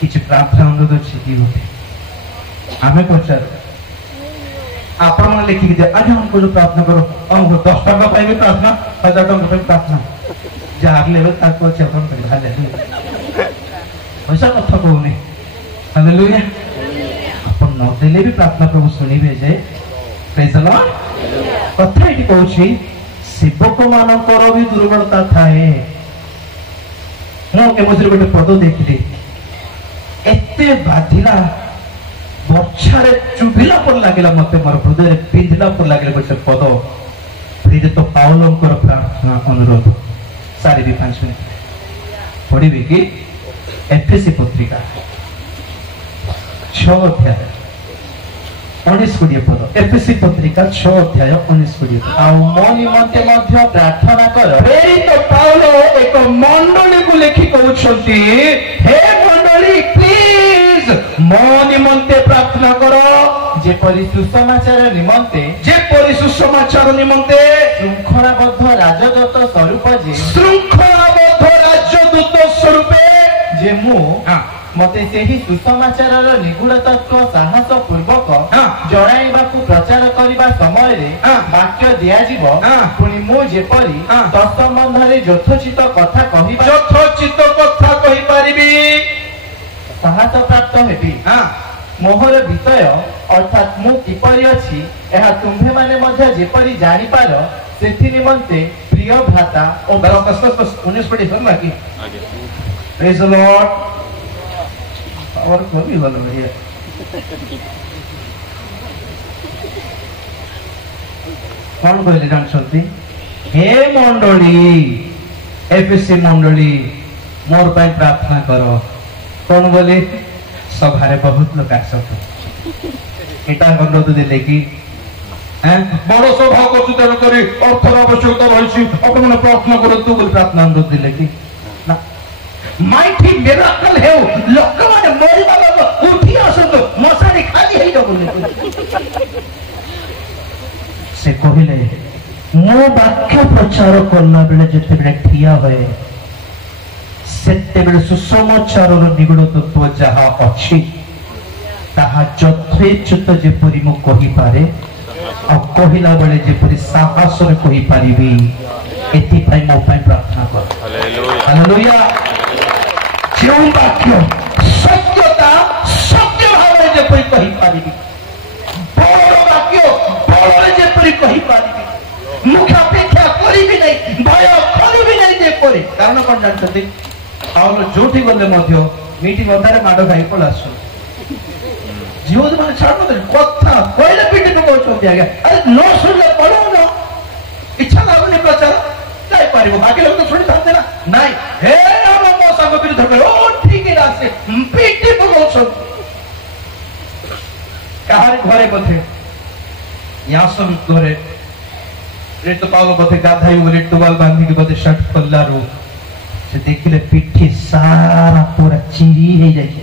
किछ प्रार्थना अनुरोध अछि कि होते हमें पछार आपण मन लिखि दे, आज हमको जो प्रार्थना करो, हमको 10 टका पाई भी प्रार्थना, 1000 टका पाई प्रार्थना, जार लेवे ताको चेतन कर। हालेलुया। पैसा कथा कहूनी। हालेलुया। आपण न देले भी प्रार्थना प्रभु सुनिबे जे। Praise the lord. कथा एटी कहूची सेवक मानकर भी दुर्बलता थाए। मु एमोजरी गोटे पद देखिली, एते बाधिला वर्षारे चुभिला पर लागिला, मते मोर हृदय पिंधला पर लागिला गोटे पद, फिर तो पाउलंकर प्रार्थना अनुरोध। सारी भी 5 मिनट पढ़िबे कि एफएसी पत्रिका 6 अध्याय 19-20 पद। एफएसी पत्रिका 6 अध्याय 19-20 पद। आ मो निमंते मध्य प्रार्थना कर। प्रेरित पाउल एक मंडली को लिखि कहउछंती, हे मंडली प्लीज मो निमंते प्रार्थना करो, जेपरि सुसमाचार निमंते सुसमाचार निमंते श्रृंखलाबद्ध राजदूत स्वरूप जे मु मते सेही सुसमाचारर निगूढ़ तत्व साहस पूर्वक जणाइबाकू प्रचार करिबा समय रे वाक्य दिया जीवो, पुनी मु जेपरि तत्संबंधरे यथोचित कथा कहि परिबी साहस प्राप्त हेबी। मोहर विषय अर्थात मु किपरि अछि एहा तुम्भे माने मध्य जेपरि जानि पार, सेथि निमंते प्रिय भ्राता ओ 19 पढ़ी सुन बाकी। Praise the Lord. और कोई भी बोलो भैया। कौन कहले जानछंती, हे मंडली एफएसी मंडली मोर ପାଇଁ प्रार्थना करो। कौन बोले, सभारे बहुत लोग आसते, एटा अनुरोध देले कि बड़ सभा करछु तेणु करी अर्थर आवश्यकता रही, अपन प्रार्थना करतु बोली प्रार्थना अनुरोध देले कि ना माइटी मिराकल हेउ, लोक माने मरिबा बाबा उठी आसंतो, मसारी खाली हेइ जाबो। से कहिले मो वाक्य प्रचार करला बेले जते बेले ठिया होए, सेते बेले सुसमाचारर निगूढ़ तत्व जहा अछि ताहा यथेच्युत जेपरि मो कहि पारे, आ कहिला बेले जेपरि साहस रे कहि पारिबी, एति पई मो पई प्रार्थना कर। हालेलुया। जो वाक्य सत्यता सत्य भावे जेपरि कहि पारिबी, बड़ वाक्य बड़रे जेपरि कहि पारिबी, मुख अपेक्षा करिबी नै, भय करिबी नै जेपरि। कारण कोन जानछथि, पाउल जोठी गले मध्य मीटिंग अधारे माडो खाई पलासु जीवन माने छाड़ मत कथा कहले पिटी पकोछथि आगे। अरे न सुनले पढो न, इच्छा लागुनी प्रचार जाई पारिबो, बाकी लोग तो सुनि थाते ना नाही। हे हम मौसा को विरुद्ध करो, ओ ठीक है रास्ते पिटी पकोछथि। କାହାରି ଘରେ ବୋଧେ ୟାସନ ଘରେ ରେଟ ପାଉଲ ବୋଧେ ଗାଧାଇ ବୋଲି ଟୁବାଲ ବାନ୍ଧିକି ବୋଧେ ସାର୍ଟ ଖୋଲିଲାରୁ ସେ ଦେଖିଲେ ପିଠି ସାରା ପୁରା ଚିରି ହେଇଯାଇଛି।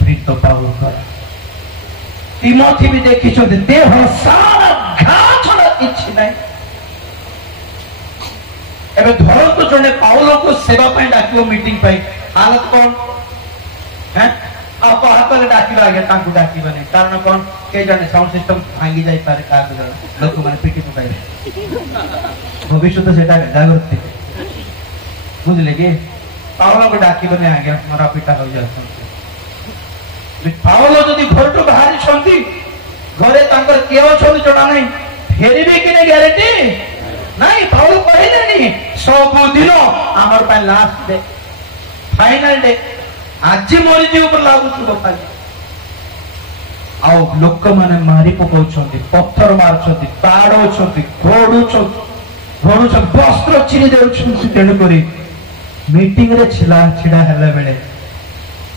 ପ୍ରୀତ ପାଉଲଙ୍କର ତିମୋଥୀ ବି ଦେଖିଛନ୍ତି ଦେହ ସାରା ଘା ଛଡା କିଛି ନାହିଁ। ଏବେ ଧରନ୍ତୁ ଜଣେ ପାଉଲକୁ ସେବା ପାଇଁ ଡାକିବ ମିଟିଂ ପାଇଁ, ହାଲତ କଣ? ଆଉ ହାତରେ ଡାକିବା ଆଜ୍ଞା ତାଙ୍କୁ ଡାକିବନି, କାରଣ କଣ କେ ଜାଣେ ସାଉଣ୍ଡ ସିଷ୍ଟମ ଭାଙ୍ଗି ଯାଇପାରେ, କାହାକୁ ଜଣେ ଲୋକମାନେ ପିଟି ପକାଇବେ, ଭବିଷ୍ୟତ ସେଟା ଜାଗ୍ରତ ବୁଝିଲେ କି? ପାଉଲକୁ ଡାକିବନି ଆଜ୍ଞା, ମରା ପିଟା ହୋଇଯାଉଛନ୍ତି। ପାଉଲ ଯଦି ଘରଠୁ ବାହାରିଛନ୍ତି, ଘରେ ତାଙ୍କର କିଏ ଅଛନ୍ତି ଜଣା ନାହିଁ, ଫେରିବେ କି ନାହିଁ ଗ୍ୟାରେଣ୍ଟି ନାଇଁ। ପାଉଲ କହିଲେନି ସବୁଦିନ ଆମର ପାଇଁ ଲାଷ୍ଟ ଡେ, ଫାଇନାଲ ଡେ, ଆଜି ମରିଯିବ ବୋଲି ଲାଗୁଥିବ ଖାଲି। ଆଉ ଲୋକମାନେ ମାରି ପକାଉଛନ୍ତି, ପଥର ମାରୁଛନ୍ତି, ବାଡଉଛନ୍ତି, ଘୋଡୁଛନ୍ତି, ବସ୍ତ୍ର ଚିରି ଦେଉଛନ୍ତି। ତେଣୁକରି ମିଟିଂରେ ଛିଡା ହେଲା ବେଳେ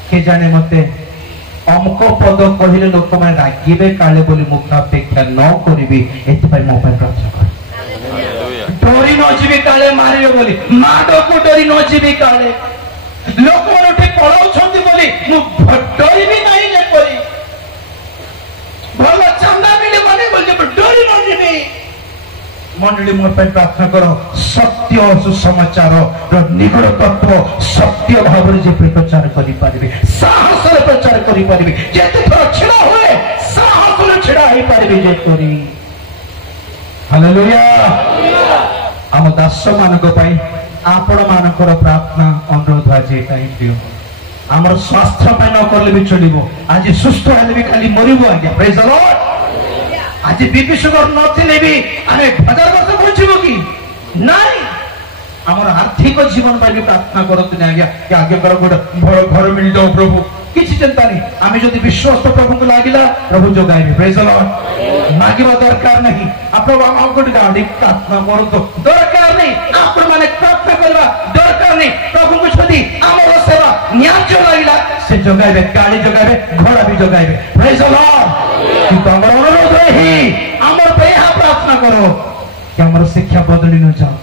କେ ଜାଣେ ମତେ ଅମୁକ ପଦ କହିଲେ ଲୋକମାନେ ରାଗିବେ କାଳେ ବୋଲି ମୁଖ ଅପେକ୍ଷା ନ କରିବି, ଏଥିପାଇଁ ମୋ ପାଇଁ ପ୍ରାର୍ଥନା କର। ଡରି ନ ଯିବି କାଳେ ମାରିବେ ବୋଲି, ମାଡକୁ ଡରି ନ ଯିବି କାଳେ, ଲୋକମାନେ ଉଠି ପଳାଉଛନ୍ତି ବୋଲି ମୁଁ ଡରିବି ନାହିଁ, ଯେପରି ଭଲ ଚାନ୍ଦା ମିଳିବନି ବୋଲି ଡରି ନ ଯିବି। ମଣ୍ଡଳୀ ମୋ ପାଇଁ ପ୍ରାର୍ଥନା କର, ସତ୍ୟ ସୁସମାଚାର ନିଗଡ଼ ତତ୍ତ୍ୱ ସତ୍ୟ ଭାବରେ ଯେପରି ପ୍ରଚାର କରିପାରିବେ, ସାହସରେ ପ୍ରଚାର କରିପାରିବେ, ଯେତେ ଥର ଛିଡା ହୁଏ ସାହସରେ ଛିଡା ହେଇପାରିବେ ଯେପରି। ହାଲେଲୁୟା। ଆମ ଦାସ ମାନଙ୍କ ପାଇଁ ଆପଣ ମାନଙ୍କର ପ୍ରାର୍ଥନା ଅନୁରୋଧ ଆଜି ଏଇଟା ହିଁ ପ୍ରିୟ। ଆମର ସ୍ୱାସ୍ଥ୍ୟ ପାଇଁ ନ କଲେ ବି ଚଳିବ, ଆଜି ସୁସ୍ଥ ହେଲେ ବି ଖାଲି ମରିବୁ ଆଜ୍ଞା। ପ୍ରେଜ୍ ଦ ଲର୍ଡ। ଆଜି ବିପି ସୁଗର ନଥିଲେ ବି ଆମେ 1000 ବର୍ଷ ବଞ୍ଚିବୁ କି ନାଇଁ? ଆମର ଆର୍ଥିକ ଜୀବନ ପାଇଁ ବି ପ୍ରାର୍ଥନା କରନ୍ତୁନି ଆଜ୍ଞା, କି ଆଜ୍ଞାଙ୍କର ଗୋଟେ ଘର ମିଳିଯାଉ ପ୍ରଭୁ, କିଛି ଚିନ୍ତା ନାହିଁ। ଆମେ ଯଦି ବିଶ୍ୱାସ ପ୍ରଭୁଙ୍କୁ ଲାଗିଲା, ପ୍ରଭୁ ଯୋଗାଇବେ। ପ୍ରେଜ୍ ଦ ଲର୍ଡ। ମାଗିବା ଦରକାର ନାହିଁ। ଆପଣ ଗୋଟେ ଗାଡ଼ି ପ୍ରାର୍ଥନା କରନ୍ତୁ, ଦରକାର ନାହିଁ। ଆପଣ ମାନେ ପ୍ରାର୍ଥନା କରିବା ଦରକାର ନାହିଁ। ପ୍ରଭୁଙ୍କୁ ଯଦି ଆମର ସେବା ନ୍ୟାଯ୍ୟ ଲାଗିଲା, ସେ ଯୋଗାଇବେ, ଗାଡ଼ି ଯୋଗାଇବେ, ଘୋଡ଼ା ବି ଯୋଗାଇବେ। ପ୍ରେଜ୍ ଦ ଲର୍ଡ। କିନ୍ତୁ ଆମର ଅନୁରୋଧ ହିଁ ଆମର ପାଇଁ ଏହା ପ୍ରାର୍ଥନା କର କି ଆମର ଶିକ୍ଷା ବଦଳି ନ ଯାଉ,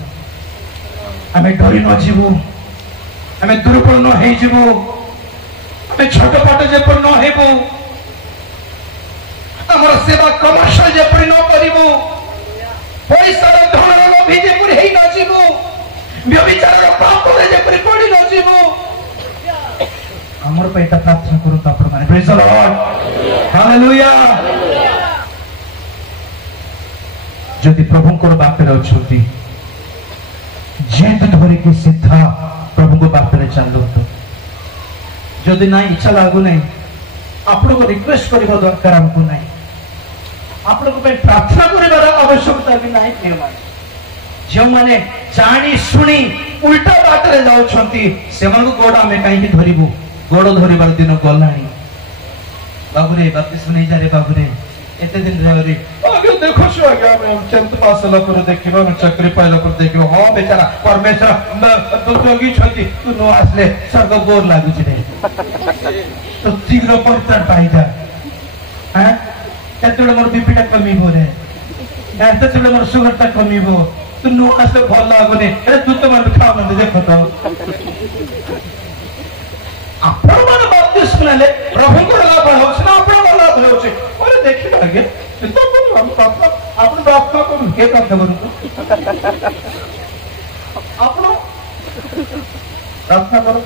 ଆମେ ଡରି ନ ଯିବୁ, ଆମେ ଦୁର୍ବଳ ନ ହେଇଯିବୁ, ଆମେ ଛୋଟ ପାଟ ଯେପରି ନ ହେବୁ, ଆମର ସେବା କମର୍ସିଆଲ ଯେପରି ନ କରିବୁ, ପଇସାର ଧନର ଲୋଭୀ ଯେପରି ହେଇ ନ ଯିବୁ, ବ୍ୟଭିଚାରର ପାପରେ ଯେପରି ପଡ଼ି ନ ଯିବୁ। ଆମର ପାଇଁ ଏଟା ପ୍ରାର୍ଥନା କରନ୍ତୁ ଆପଣ ମାନେ। ପ୍ରେଜ୍ ଦ ଲର୍ଡ। ହାଲେଲୁୟା। ଯଦି ପ୍ରଭୁଙ୍କର ବାଟରେ ଅଛନ୍ତି, ଯେହେତୁ ଧରିକି ସିଧା ପ୍ରଭୁଙ୍କ ବାଟରେ ଚାଲନ୍ତୁ। ଯଦି ନାଇଁ ଇଚ୍ଛା ଲାଗୁନାହିଁ, ଆପଣଙ୍କୁ ରିକ୍ୱେଷ୍ଟ କରିବା ଦରକାର ଆମକୁ ନାହିଁ, ଆପଣଙ୍କ ପାଇଁ ପ୍ରାର୍ଥନା କରିବାର ଆବଶ୍ୟକତା ବି ନାହିଁ। ଯେଉଁମାନେ ଜାଣି ଶୁଣି ଉଲ୍ଟା ବାଟରେ ଯାଉଛନ୍ତି, ସେମାନଙ୍କୁ ଗୋଡ଼ ଆମେ କାହିଁକି ଧରିବୁ? ଗୋଡ଼ ଧରିବାର ଦିନ ଗଲାଣି। ବାବୁରେ ବାପ୍ତିସ୍ମ ନେଇଯାରେ, ବାବୁରେ ଏତେ ଦିନ ରେ ଆଜ୍ଞା ଦେଖୁଛୁ ଆଜ୍ଞା, ଆମେ 10th ପାସ୍ ହେଲା ପରେ ଦେଖିବା, ଆମେ ଚାକିରି ପାଇଲା ପରେ ଦେଖିବା। ହଁ ବେଚାରା ପରମେଶ୍ୱର ଜଗିଛନ୍ତି, ତୁ ନ ଆସିଲେ ସ୍ୱର୍ଗ ବୋର ଲାଗୁଛି ରେ, ତ ଶୀଘ୍ର ପରିତ୍ରାଣ ପାଇଯା। କେତେବେଳେ ମୋର ବିପିଟା କମିବ ରେ, କେତେବେଳେ ମୋର ସୁଗରଟା କମିବ, ତୁ ନ ଆସିଲେ ଭଲ ଲାଗୁନି। ତୁ ତ ମାନେ ଖାଉନାହାନ୍ତି, ଦେଖ ତ ଆପଣ ମାନେ ବାପ୍ତିସ୍ମ ନେଲେ ପ୍ରଭୁଙ୍କର ଲାଭ ହେଉଛି ନା ଆପଣଙ୍କର ଲାଭ ହେଉଛି? ଦେଖିବା ଆଜ୍ଞା, ଆପଣ ପ୍ରାର୍ଥନା କରନ୍ତୁ, କିଏ ପ୍ରାର୍ଥନା କରନ୍ତୁ, ଆପଣ ପ୍ରାର୍ଥନା କର।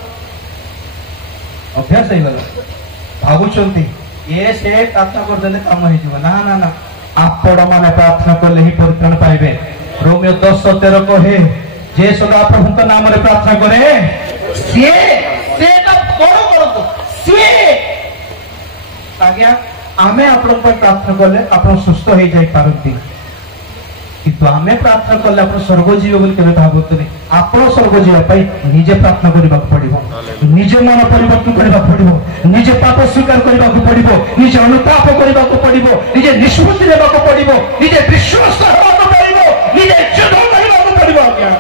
ଅଭ୍ୟାସ ହେଇଗଲା, ଭାବୁଛନ୍ତି ଏ ସେ ପ୍ରାର୍ଥନା କରିଦେଲେ କାମ ହେଇଯିବ। ନା ନା ନା, ଆପଣ ମାନେ ପ୍ରାର୍ଥନା କଲେ ହିଁ ପରିତ୍ରାଣ ପାଇବେ। ରୋମିଓ 10:13 କହେ, ଯେ ସଦା ପ୍ରଭୁଙ୍କ ନାମରେ ପ୍ରାର୍ଥନା କରେ ସିଏ ବଡ କରନ୍ତୁ ସିଏ। ଆଜ୍ଞା ଆମେ ଆପଣଙ୍କ ପାଇଁ ପ୍ରାର୍ଥନା କଲେ ଆପଣ ସୁସ୍ଥ ହେଇଯାଇପାରନ୍ତି, କିନ୍ତୁ ଆମେ ପ୍ରାର୍ଥନା କଲେ ଆପଣ ସ୍ୱର୍ଗ ଯିବେ ବୋଲି କେବେ ଭାବନ୍ତୁନି। ଆପଣ ସ୍ୱର୍ଗ ଯିବା ପାଇଁ ନିଜେ ପ୍ରାର୍ଥନା କରିବାକୁ ପଡିବ, ନିଜେ ମନ ପରିବର୍ତ୍ତନ କରିବାକୁ ପଡିବ, ନିଜେ ପାପ ସ୍ୱୀକାର କରିବାକୁ ପଡିବ, ନିଜେ ଅନୁତାପ କରିବାକୁ ପଡିବ, ନିଜେ ନିଷ୍ପତ୍ତି ନେବାକୁ ପଡିବ, ନିଜେ ବିଶ୍ୱାସ ହେବାକୁ ପଡିବ, ନିଜେ ଯୁଦ୍ଧ କରିବାକୁ ପଡିବ। ଆଜ୍ଞା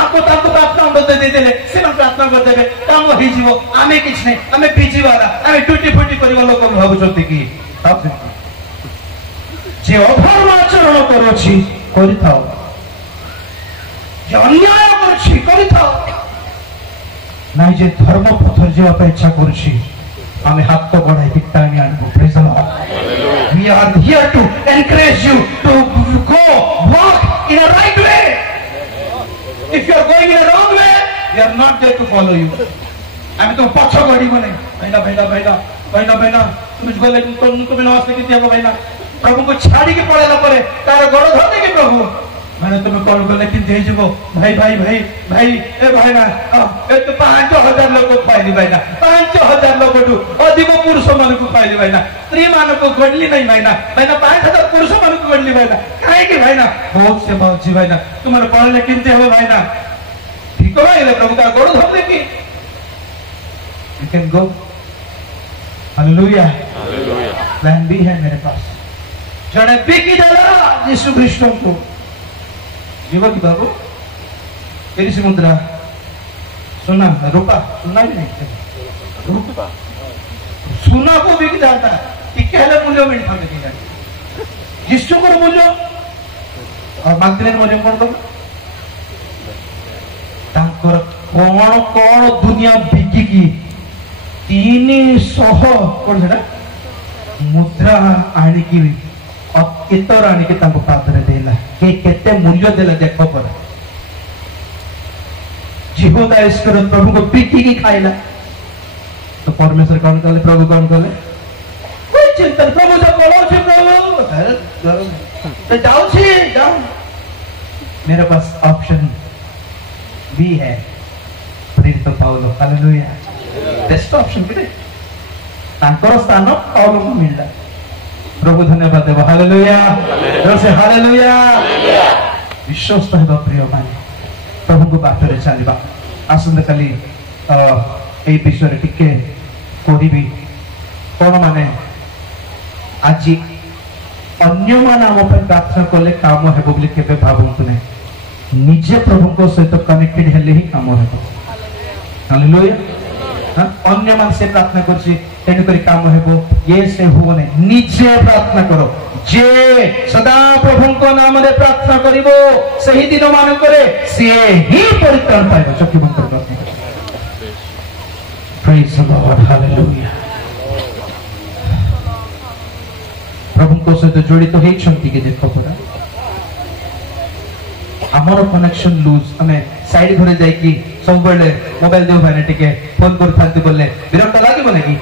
आपको ताको प्रार्थना ଦେଇଦେଲେ ସେମାନେ ପ୍ରାର୍ଥନା କରିଦେବେ, କାମ ହେଇଯିବ। ଆମେ କିଛି ନାହିଁ, ଆମେ ବିଜି ବାଲା, ଆମେ ଟୁଟି ଫୁଟି କରିବା ଲୋକ ଭାବୁଛନ୍ତି କି যে অধর্ম আচরণ করছি করিথাও, যে অন্যায় করছি করিথাও, নাই যে ধর্ম পথ যাওয়া ইচ্ছা করছি আমি হাত তো বড়াই টানি আনবো। Praise the Lord. We are here to encourage you to go walk in a right way. If you are going in a wrong way, we are not there to follow you. আমি তো পছ গড়িব নাই। ভাইনা ভাইনা ভাইনা ভাইনা ভাইনা তুমি গলে তুমি নমস্তে কি দিও ভাইনা। প্রভুকে ছাড়ি কি পড়াইলা পরে তার গড় ধরতে কি প্রভু মানে তুমি কল গলে কি দেই যাব ভাই ভাই ভাই ভাই এ ভাইনা এ তো 5000 লোক খাইলি ভাইনা 5000 লোকটু অধিক পুরুষ মানকু খাইলি ভাইনা স্ত্রী মানকু গড়লি নাই ভাইনা ভাইনা 5000 পুরুষ মানকু গড়লি ভাইনা কাই কি ভাইনা বহুত সে বাউজি ভাইনা তোমার পড়াইলে কিনতে হবে ভাইনা ঠিক ভাইলে প্রভু তার গড় ধরতে কি You can go. Hallelujah. Hallelujah. Plan B है मेरे पास. जड़े बिकी डाला यीशु ख्रिस्ट को. जीवा की बाबू. तेरी सी मुद्रा. सुना रुपा सुना ही नहीं. रुपा. सुना को बिकी डालता है. इक्केले मूल्यों में निकाल देगा. यीशु को मूल्यों और मागदलेन मूल्यों कौन दो? तांकर कौन दुनिया बिकी की 300 कौन सेटा मुद्रा आनिकी केतर आनिकी तांको पात्रे देला के केते मूल्य देला देखो पर जीवदा ईश्वर प्रभु को पीठी की खाइला तो परमेश्वर कौन कले प्रभु कौन कले कोई चिंता प्रभु तो बोलो छी प्रभु तो जाओ छी जाओ मेरे पास ऑप्शन भी है प्रेरित पाउलो हालेलुया बेस्ट ऑप्शन के तांकर स्थान पाउलो को मिलला प्रभु धन्यवाद देव हालेलुया से हालेलुया विश्वास है प्रिय माने प्रभु को बाटरे चलबा आसंद खाली ए विषय टिके कोहिबी कोन माने आजि अन्य मान आम पे प्रार्थना कले काम हेबो बोली केबे भाबंतु नै निजे प्रभु को सहित कनेक्टेड हेले ही काम हेबो हालेलुया अन्य मान से प्रार्थना करछि तेनु करी काम हेबो ये से हो नै निजे प्रार्थना करो जे सदा प्रभु को नाम रे प्रार्थना करिवो सही दिन मान करे से ही परित्राण पाइबो चक्की बंद कर प्रार्थना प्रेज द लॉर्ड हालेलुया प्रभु को सहित जड़ित होई छंती के देखो परा हमर कनेक्शन लूज हमें साइड घरे जाई की सब बेले मोबाइल देव भाई टिके फोन कर थांती बोले विरक्त लागि बोले की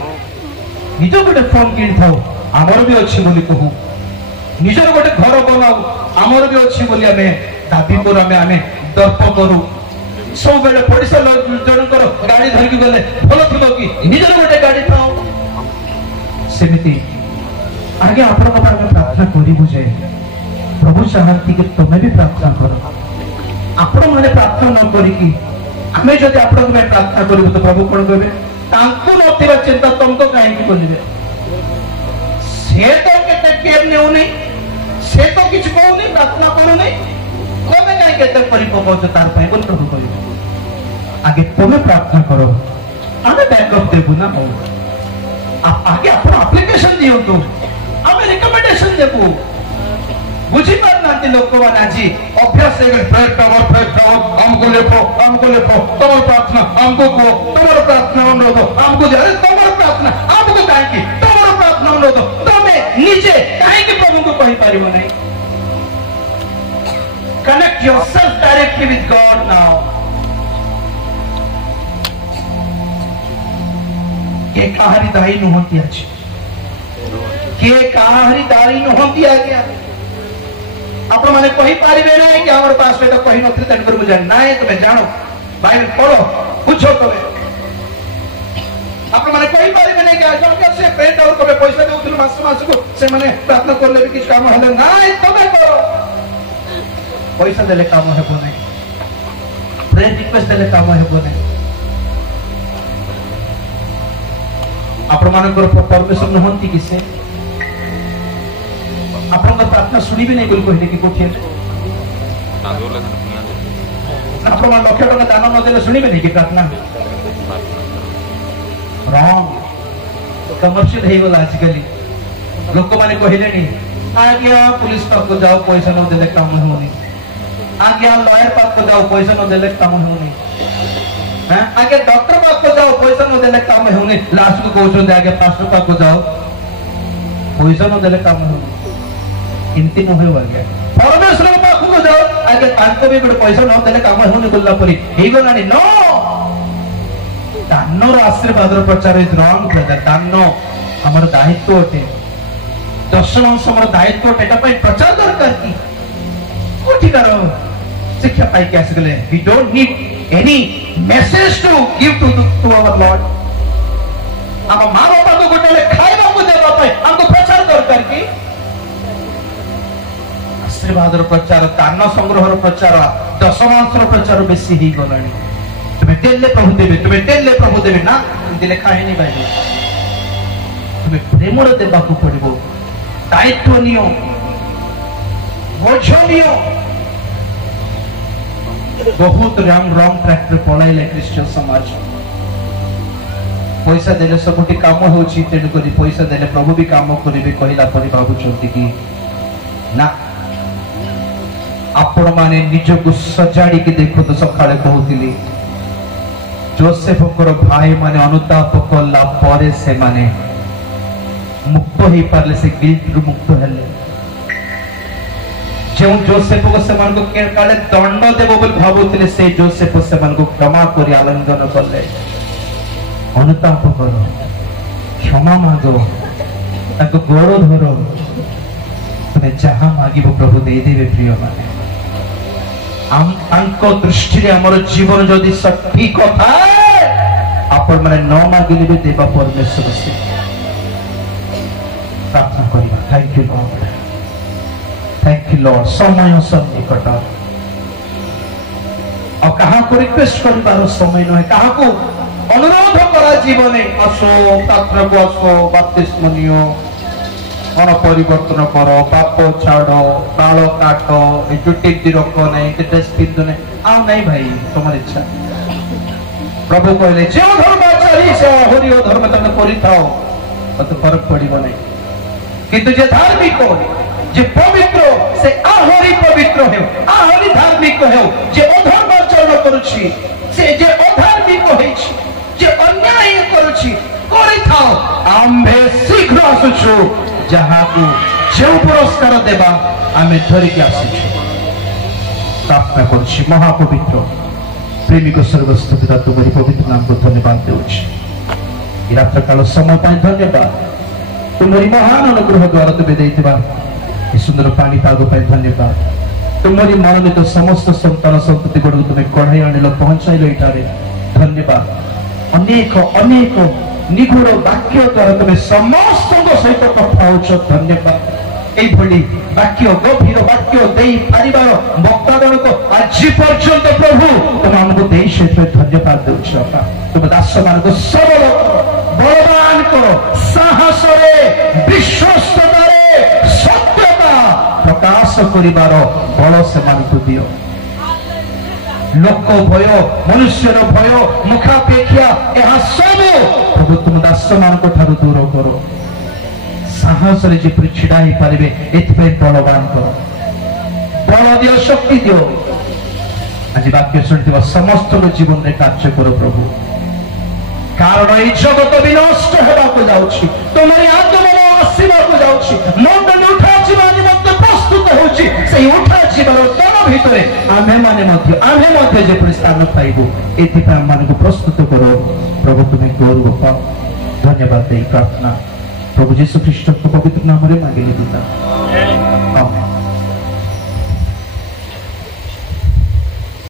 निजो गोटे फोन किन थाओ हमर भी अछि बोली कहू निजो गोटे घर बनाऊ हमर भी अछि बोली हमें दाबी करू हमें दर्प करू सब बेले पड़िसा जन कर गाड़ी धर की बोले भलो थिबो की निजो गोटे गाड़ी थाओ सेमिति आगे आपण को प्रार्थना करी बुझे प्रभु चाहती कि तुम्हें भी प्रार्थना करो आपण माने प्रार्थना न करी की हमें जदि आपण में प्रार्थना करिबो तो प्रभु कोन कहबे तांको नथिबा चिंता तुमको काहे की बोलिबे से तो केते केर नेउ नै से तो किछ कहू नै प्रार्थना करू नै कोमे काहे केते परिपक्व तो तार पय बोल प्रभु कहबे आगे तुम्हें प्रार्थना करो हमें बैकअप देबु ना हो आगे आपण एप्लीकेशन दियो तो हमें रिकमेंडेशन देबु बुझी पारना लोक माने आज अभ्यास हमको लेखो तुम प्रार्थना हमको को तुम प्रार्थना अनुरोध हमको अरे तुम प्रार्थना हमको काहे की तुम प्रार्थना अनुरोध तुम नीचे काहे की प्रभु को कहि पारिबो नै connect yourself directly with God now के काहरी दाई नहोती अछि के काहरी दाई नहोती आज्ञा आपण माने कहि पारिबे नै कि हमर पास में तो कहि नथि तन कर मुझे नै तमे जानो बाइबल पढ़ो पूछो तमे आपण माने कहि पारिबे नै कि जब के से पेट और कबे पैसा देउथुल मास को से माने प्रार्थना करले भी किछ काम हले नै तमे करो पैसा देले काम हेबो नै प्रेयर रिक्वेस्ट देले काम हेबो नै आपण मानकर परमेश्वर नहंती कि से आपण को प्रार्थना सुनी भी नहीं बोल कहले कि कोठी है आपण मान लक्ष्य टका दान न देले सुनी भी नहीं कि प्रार्थना रॉन्ग कमर्शियल हे बोला आजकल लोक मैंने कहले आज्ञा पुलिस पाक जाओ पैसा न देले काम होनी आज्ञा लॉयर पाक जाओ पैसा न देले काम होनी आगे डॉक्टर पाक जाओ पैसा न देले काम होनी लास्ट को कहते आगे पास्टर पाक जाओ पैसा न देले काम होनी इनती न हो आगे परमेश्वर पाक को जाओ आगे तांको भी गोटे पैसा न देले काम होनी बोलला परी हे गलानी नो दानर आशीर्वाद प्रचार इज रॉन्ग ब्रदर दान हमर दायित्व अटे दशमांश हमर दायित्व एटा पई प्रचार दरकार की कोठी करो शिक्षा पाई के आसगले we don't need any message to give to our lord हम मां बापा को गोटे खाइबा को देबा पई हमको प्रचार दरकार की आशीर्वाद प्रचार दान संग्रह प्रचार दशमांश प्रचार बेसी ही गलानी तुम्हें देले प्रभु देवे तुम्हें देले प्रभु देवे ना एमती लेखा है नहीं बाइबल तुम्हें प्रेम देवा को पड़ो दायित्व नियो बोझ नियो बहुत रॉन्ग ट्रैक पे पळाइले क्रिश्चियन समाज पैसा देले सबुटी काम होची तेनु करी पैसा देले प्रभु भी काम करिवे कहिला परि बाबू चंती की ना आपण माने निज को सजाड़ी के देखो तो सखाळे कहउतिली जोसेफ भाई माने अनुताप कला परे से माने मुक्त ही पारले से गिल्ट रु मुक्त हेले जो जोसेफ को समान को काले दंड देबो बोल भाबुतिले से जोसेफ समान को क्षमा करी आलिंगन करले अनुताप करो क्षमा मागो ताको गोड़ धरो तमे जहां मागिबो प्रभु दे देबे प्रिय माने आंको दृष्टि रे हमर जीवन जदि सठिक था आपण माने न मागिले भी देबा परमेश्वर से प्रार्थना करिबा thank you Lord thank you Lord समय सब निकट और कहा को रिक्वेस्ट करिबार समय न है कहा को अनुरोध करा जीवने असो पात्र को असो बपतिस्म नियो मन परिवर्तन कर पाप छाड़ बाल काट चुटी रख नहीं ड्रेस पिंधु नहीं आ नहीं भाई तुम इच्छा प्रभु कहले जो धर्म चली से आहुरी धर्म तुम कर मत फरक पड़ो नहीं किंतु जे धार्मिक जे पवित्र से आहुरी पवित्र हो आहुरी धार्मिक हो जे अधर्म आचरण करुछि से जे अधार्मिक होइछि जे अन्याय करुछि करि थाओ आम्भे शीघ्र आसुछु जहाँ को जो पुरस्कार देवा आम धरिकी आसुछु प्रार्थना करुछि महापवित्र प्रेमिक स्वर्गस्थ पिता तुम्हारी पवित्र नाम को धन्यवाद देउछि रात्र काल समय पाई धन्यवाद तुम्हारी महान अनुग्रह द्वारा तुम्हें देइतिबा ए सुंदर पानी पाग पाई धन्यवाद तुम्हारी मनोनीत समस्त संतान संतति गुण तुम्हें कढ़ाई आनिल पहुंचाइल एठारे धन्यवाद अनेक अनेक निगूढ़ वाक्य द्वारा तुम्हें समस्त सहित कथा होछ धन्यवाद एभली वाक्य गभीर वाक्य देई पारिबार वक्तागण को आज पर्यंत प्रभु तुम हमको देई से धन्यवाद देउछ तुम दास मान को सबल बलवान करो साहस रे विश्वस्तता रे सत्यता प्रकाश करिबार बल से मान को दियो लोक भय मनुष्य भय मुखापेक्षा यह सब प्रभु तुम दास मान को ठारू दूर करो साहस रे जे छिड़ा ही पारिबे एथपे बलवान करो बल दियो शक्ति दियो आज वाक्य सुनथिबा समस्त जीवन रे कार्य करो प्रभु कारण ए जगत विनष्ट हेबा को जाउछि तुम्हारी आत्मा आसीबा को जाउछि मंडल उठा जीवन निमित्त प्रस्तुत होछि से उठा जीवन तन भितरे आमे मध्य जे स्थान पाइबो एथि पे हम को प्रस्तुत करो प्रभु तुम्हें गौरव पाओ धन्यवाद दे प्रार्थना प्रभु यीशु ख्रीष्ट को पवित्र नाम रे मांगिले पिता